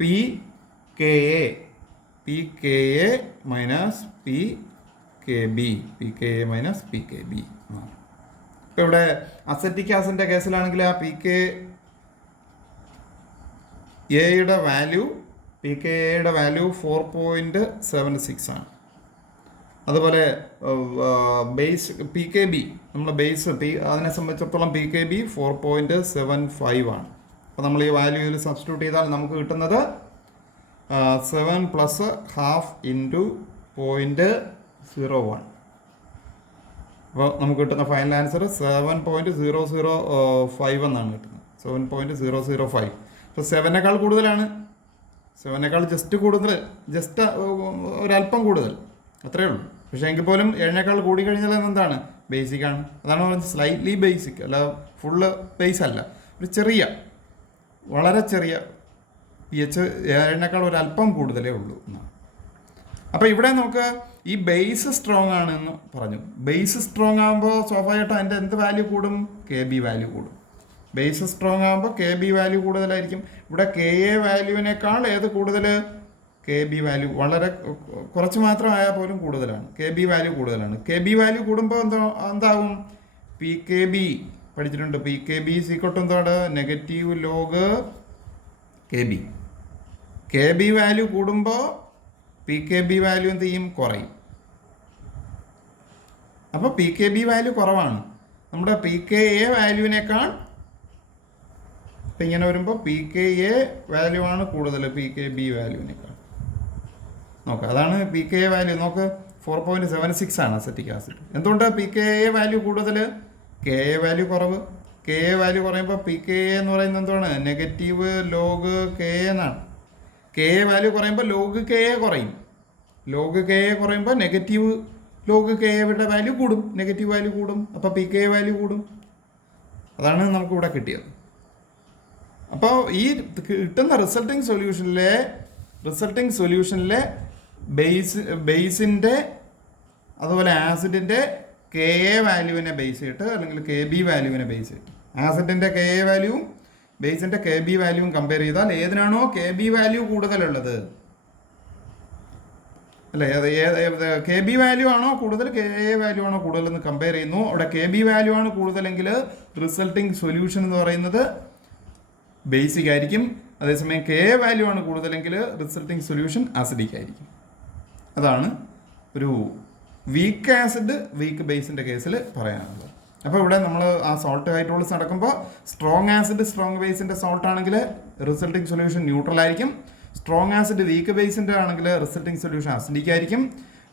pKa മൈനസ് pKb ഇപ്പോൾ ഇവിടെ അസറ്റിക് ആസിഡിൻ്റെ കേസിലാണെങ്കിൽ ആ pKaയുടെ വാല്യൂ 4.76 ആണ്. അതുപോലെ ബേസ് pKb, നമ്മളെ ബേസ് അതിനെ സംബന്ധിച്ചിടത്തോളം pKb 4.75 ആണ്. അപ്പോൾ നമ്മൾ ഈ വാല്യൂ ഇതിൽ സബ്സ്റ്റിറ്റ്യൂട്ട് ചെയ്താൽ നമുക്ക് കിട്ടുന്നത് 7 + ½ ഇൻറ്റു 0.01. അപ്പോൾ നമുക്ക് കിട്ടുന്ന ഫൈനൽ ആൻസർ 7.005 എന്നാണ് കിട്ടുന്നത്. 7.005. അപ്പോൾ 7 കൂടുതലാണ്. 7 ജസ്റ്റ് ഒരല്പം കൂടുതൽ, അത്രയേ ഉള്ളൂ. പക്ഷേ എങ്കിൽ പോലും 7 കൂടി കഴിഞ്ഞാൽ എന്താണ്? ബേസിക് ആണ്. അതാണ് പറഞ്ഞത് സ്ലൈറ്റ്ലി ബേസിക്, അല്ല ഫുള്ള് ബേസ് അല്ല, ഒരു വളരെ ചെറിയ pH 7 ഒരല്പം കൂടുതലേ ഉള്ളൂ എന്നാണ്. അപ്പോൾ ഇവിടെ നമുക്ക് ഈ ബേസ് സ്ട്രോങ് ആണെന്ന് പറഞ്ഞു. ബേസ് സ്ട്രോങ് ആകുമ്പോൾ സ്വാഭാവികമായിട്ടും അതിൻ്റെ എന്ത് വാല്യൂ കൂടും? KB വാല്യൂ കൂടും. ബേസ് സ്ട്രോങ് ആകുമ്പോൾ KB വാല്യൂ കൂടുതലായിരിക്കും. ഇവിടെ KA വാല്യൂവിനേക്കാൾ ഏത് കൂടുതൽ? KB വാല്യൂ വളരെ കുറച്ച് മാത്രമായാൽ പോലും കൂടുതലാണ്. KB വാല്യൂ കൂടുതലാണ്. KB വാല്യൂ കൂടുമ്പോൾ എന്താകും? PKB പഠിച്ചിട്ടുണ്ട്. PKB = എന്താണ്? Negative log KB. KB value കൂടുമ്പോൾ PKB വാല്യൂ എന്ത് ചെയ്യും? കുറയും. അപ്പോൾ PKB വാല്യൂ കുറവാണ്. നമ്മുടെ PKA വാല്യൂവിനേക്കാൾ ഇപ്പം ഇങ്ങനെ വരുമ്പോൾ PKA വാല്യൂ ആണ് കൂടുതൽ PKB വാല്യൂവിനേക്കാൾ. നോക്കാം, അതാണ് PKA വാല്യൂ. നോക്ക്, 4.76 ആണ് അസറ്റിക് ആസിഡ്. എന്തുകൊണ്ട് PKA വാല്യൂ കൂടുതൽ? KA വാല്യൂ കുറവ്. KA വാല്യൂ കുറയുമ്പോൾ PKA എന്ന് പറയുന്നത് എന്താണ്? നെഗറ്റീവ് ലോഗ് KA എന്നാണ്. KA വാല്യൂ കുറയുമ്പോൾ ലോഗ് KA കുറയും. ലോഗ് KA കുറയുമ്പോൾ നെഗറ്റീവ് ലോഗ് KAയുടെ വാല്യൂ കൂടും, നെഗറ്റീവ് വാല്യൂ കൂടും. അപ്പോൾ PKA വാല്യൂ കൂടും. അതാണ് നമുക്കിവിടെ കിട്ടിയത്. അപ്പോൾ ഈ കിട്ടുന്ന റിസൾട്ടിങ് സൊല്യൂഷനിലെ ബേസിൻ്റെ അതുപോലെ ആസിഡിൻ്റെ KA വാല്യൂവിനെ ബേസ് ചെയ്തിട്ട് അല്ലെങ്കിൽ KB വാല്യൂവിനെ ബേസ് ചെയ്തിട്ട് ആസിഡിൻ്റെ KA വാല്യൂവും ബേസിൻ്റെ KB വാല്യൂവും കമ്പയർ ചെയ്താൽ ഏതിനാണോ KB വാല്യൂ കൂടുതലുള്ളത്, അല്ലേ, KB വാല്യൂ ആണോ കൂടുതൽ, KA വാല്യൂ ആണോ കൂടുതലെന്ന് കമ്പയർ ചെയ്യുന്നു. അവിടെ KB വാല്യൂ ആണ് കൂടുതലെങ്കിൽ റിസൾട്ടിങ് സൊല്യൂഷൻ എന്ന് പറയുന്നത് ബേസിക് ആയിരിക്കും. അതേസമയം KA വാല്യൂ ആണ് കൂടുതലെങ്കിൽ റിസൾട്ടിങ് സൊല്യൂഷൻ അസിഡിക് ആയിരിക്കും. അതാണ് ഒരു വീക്ക് ആസിഡ് വീക്ക് ബേസിൻ്റെ കേസിൽ പറയാനുള്ളത്. അപ്പോൾ ഇവിടെ നമ്മൾ ആ സോൾട്ട് ഹൈഡ്രോളിസ് നടക്കുമ്പോൾ സ്ട്രോങ് ആസിഡ് സ്ട്രോങ് ബേസിൻ്റെ സോൾട്ട് ആണെങ്കിൽ റിസൾട്ടിങ് സൊല്യൂഷൻ ന്യൂട്രൽ ആയിരിക്കും. സ്ട്രോങ് ആസിഡ് വീക്ക് ബേസിൻ്റെ ആണെങ്കിൽ റിസൾട്ടിങ് സൊല്യൂഷൻ അസിഡിക് ആയിരിക്കും.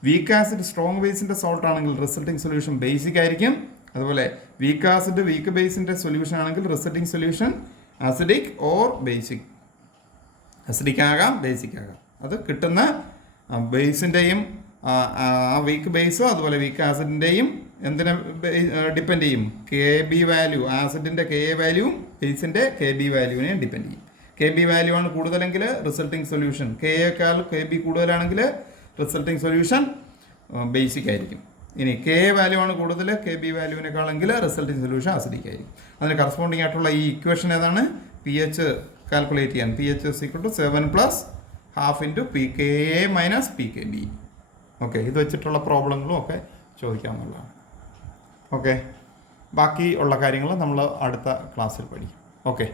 വീക്ക് ആസിഡ് സ്ട്രോങ് ബേസിൻ്റെ സോൾട്ട് ആണെങ്കിൽ റിസൾട്ടിങ് സൊല്യൂഷൻ ബേസിക് ആയിരിക്കും. അതുപോലെ വീക്ക് ആസിഡ് വീക്ക് ബേസിൻ്റെ സൊല്യൂഷൻ ആണെങ്കിൽ resulting solution acidic or basic, acidic ആകാം, ബേസിക് ആകാം. അത് കിട്ടുന്ന ബേസിൻ്റെയും ആ വീക്ക് ബേസും അതുപോലെ വീക്ക് ആസിഡിൻ്റെയും എന്തിനെ ഡിപ്പെൻഡ് ചെയ്യും? KB വാല്യൂ, ആസിഡിൻ്റെ KA വാല്യൂവും ബേസിൻ്റെ KB വാല്യൂവിനെയും ഡിപ്പെൻഡ് ചെയ്യും. KB വാല്യൂ ആണ് കൂടുതലെങ്കിൽ റിസൾട്ടിങ് സൊല്യൂഷൻ, KAയേക്കാൾ KB കൂടുതലാണെങ്കിൽ റിസൾട്ടിങ് സൊല്യൂഷൻ ബേസിക് ആയിരിക്കും. ഇനി KA വാല്യൂ ആണ് കൂടുതൽ KB വാല്യൂവിനേക്കാളെങ്കിൽ റിസൾട്ടിങ് സൊല്യൂഷൻ അസിഡിക് ആയിരിക്കും. അതിന് കറസ്പോണ്ടിങ് ആയിട്ടുള്ള ഈ ഇക്വേഷൻ ഏതാണ്? pH കാൽക്കുലേറ്റ് ചെയ്യാൻ pH = 7 + ½ into PKA minus PKB. Okay, ഇത് വെച്ചിട്ടുള്ള പ്രോബ്ലങ്ങളും ഒക്കെ ചോദിക്കാവുന്നതാണ്. ഓക്കെ, ബാക്കി ഉള്ള കാര്യങ്ങൾ നമ്മൾ അടുത്ത ക്ലാസ്സിൽ പഠിക്കും. ഓക്കെ.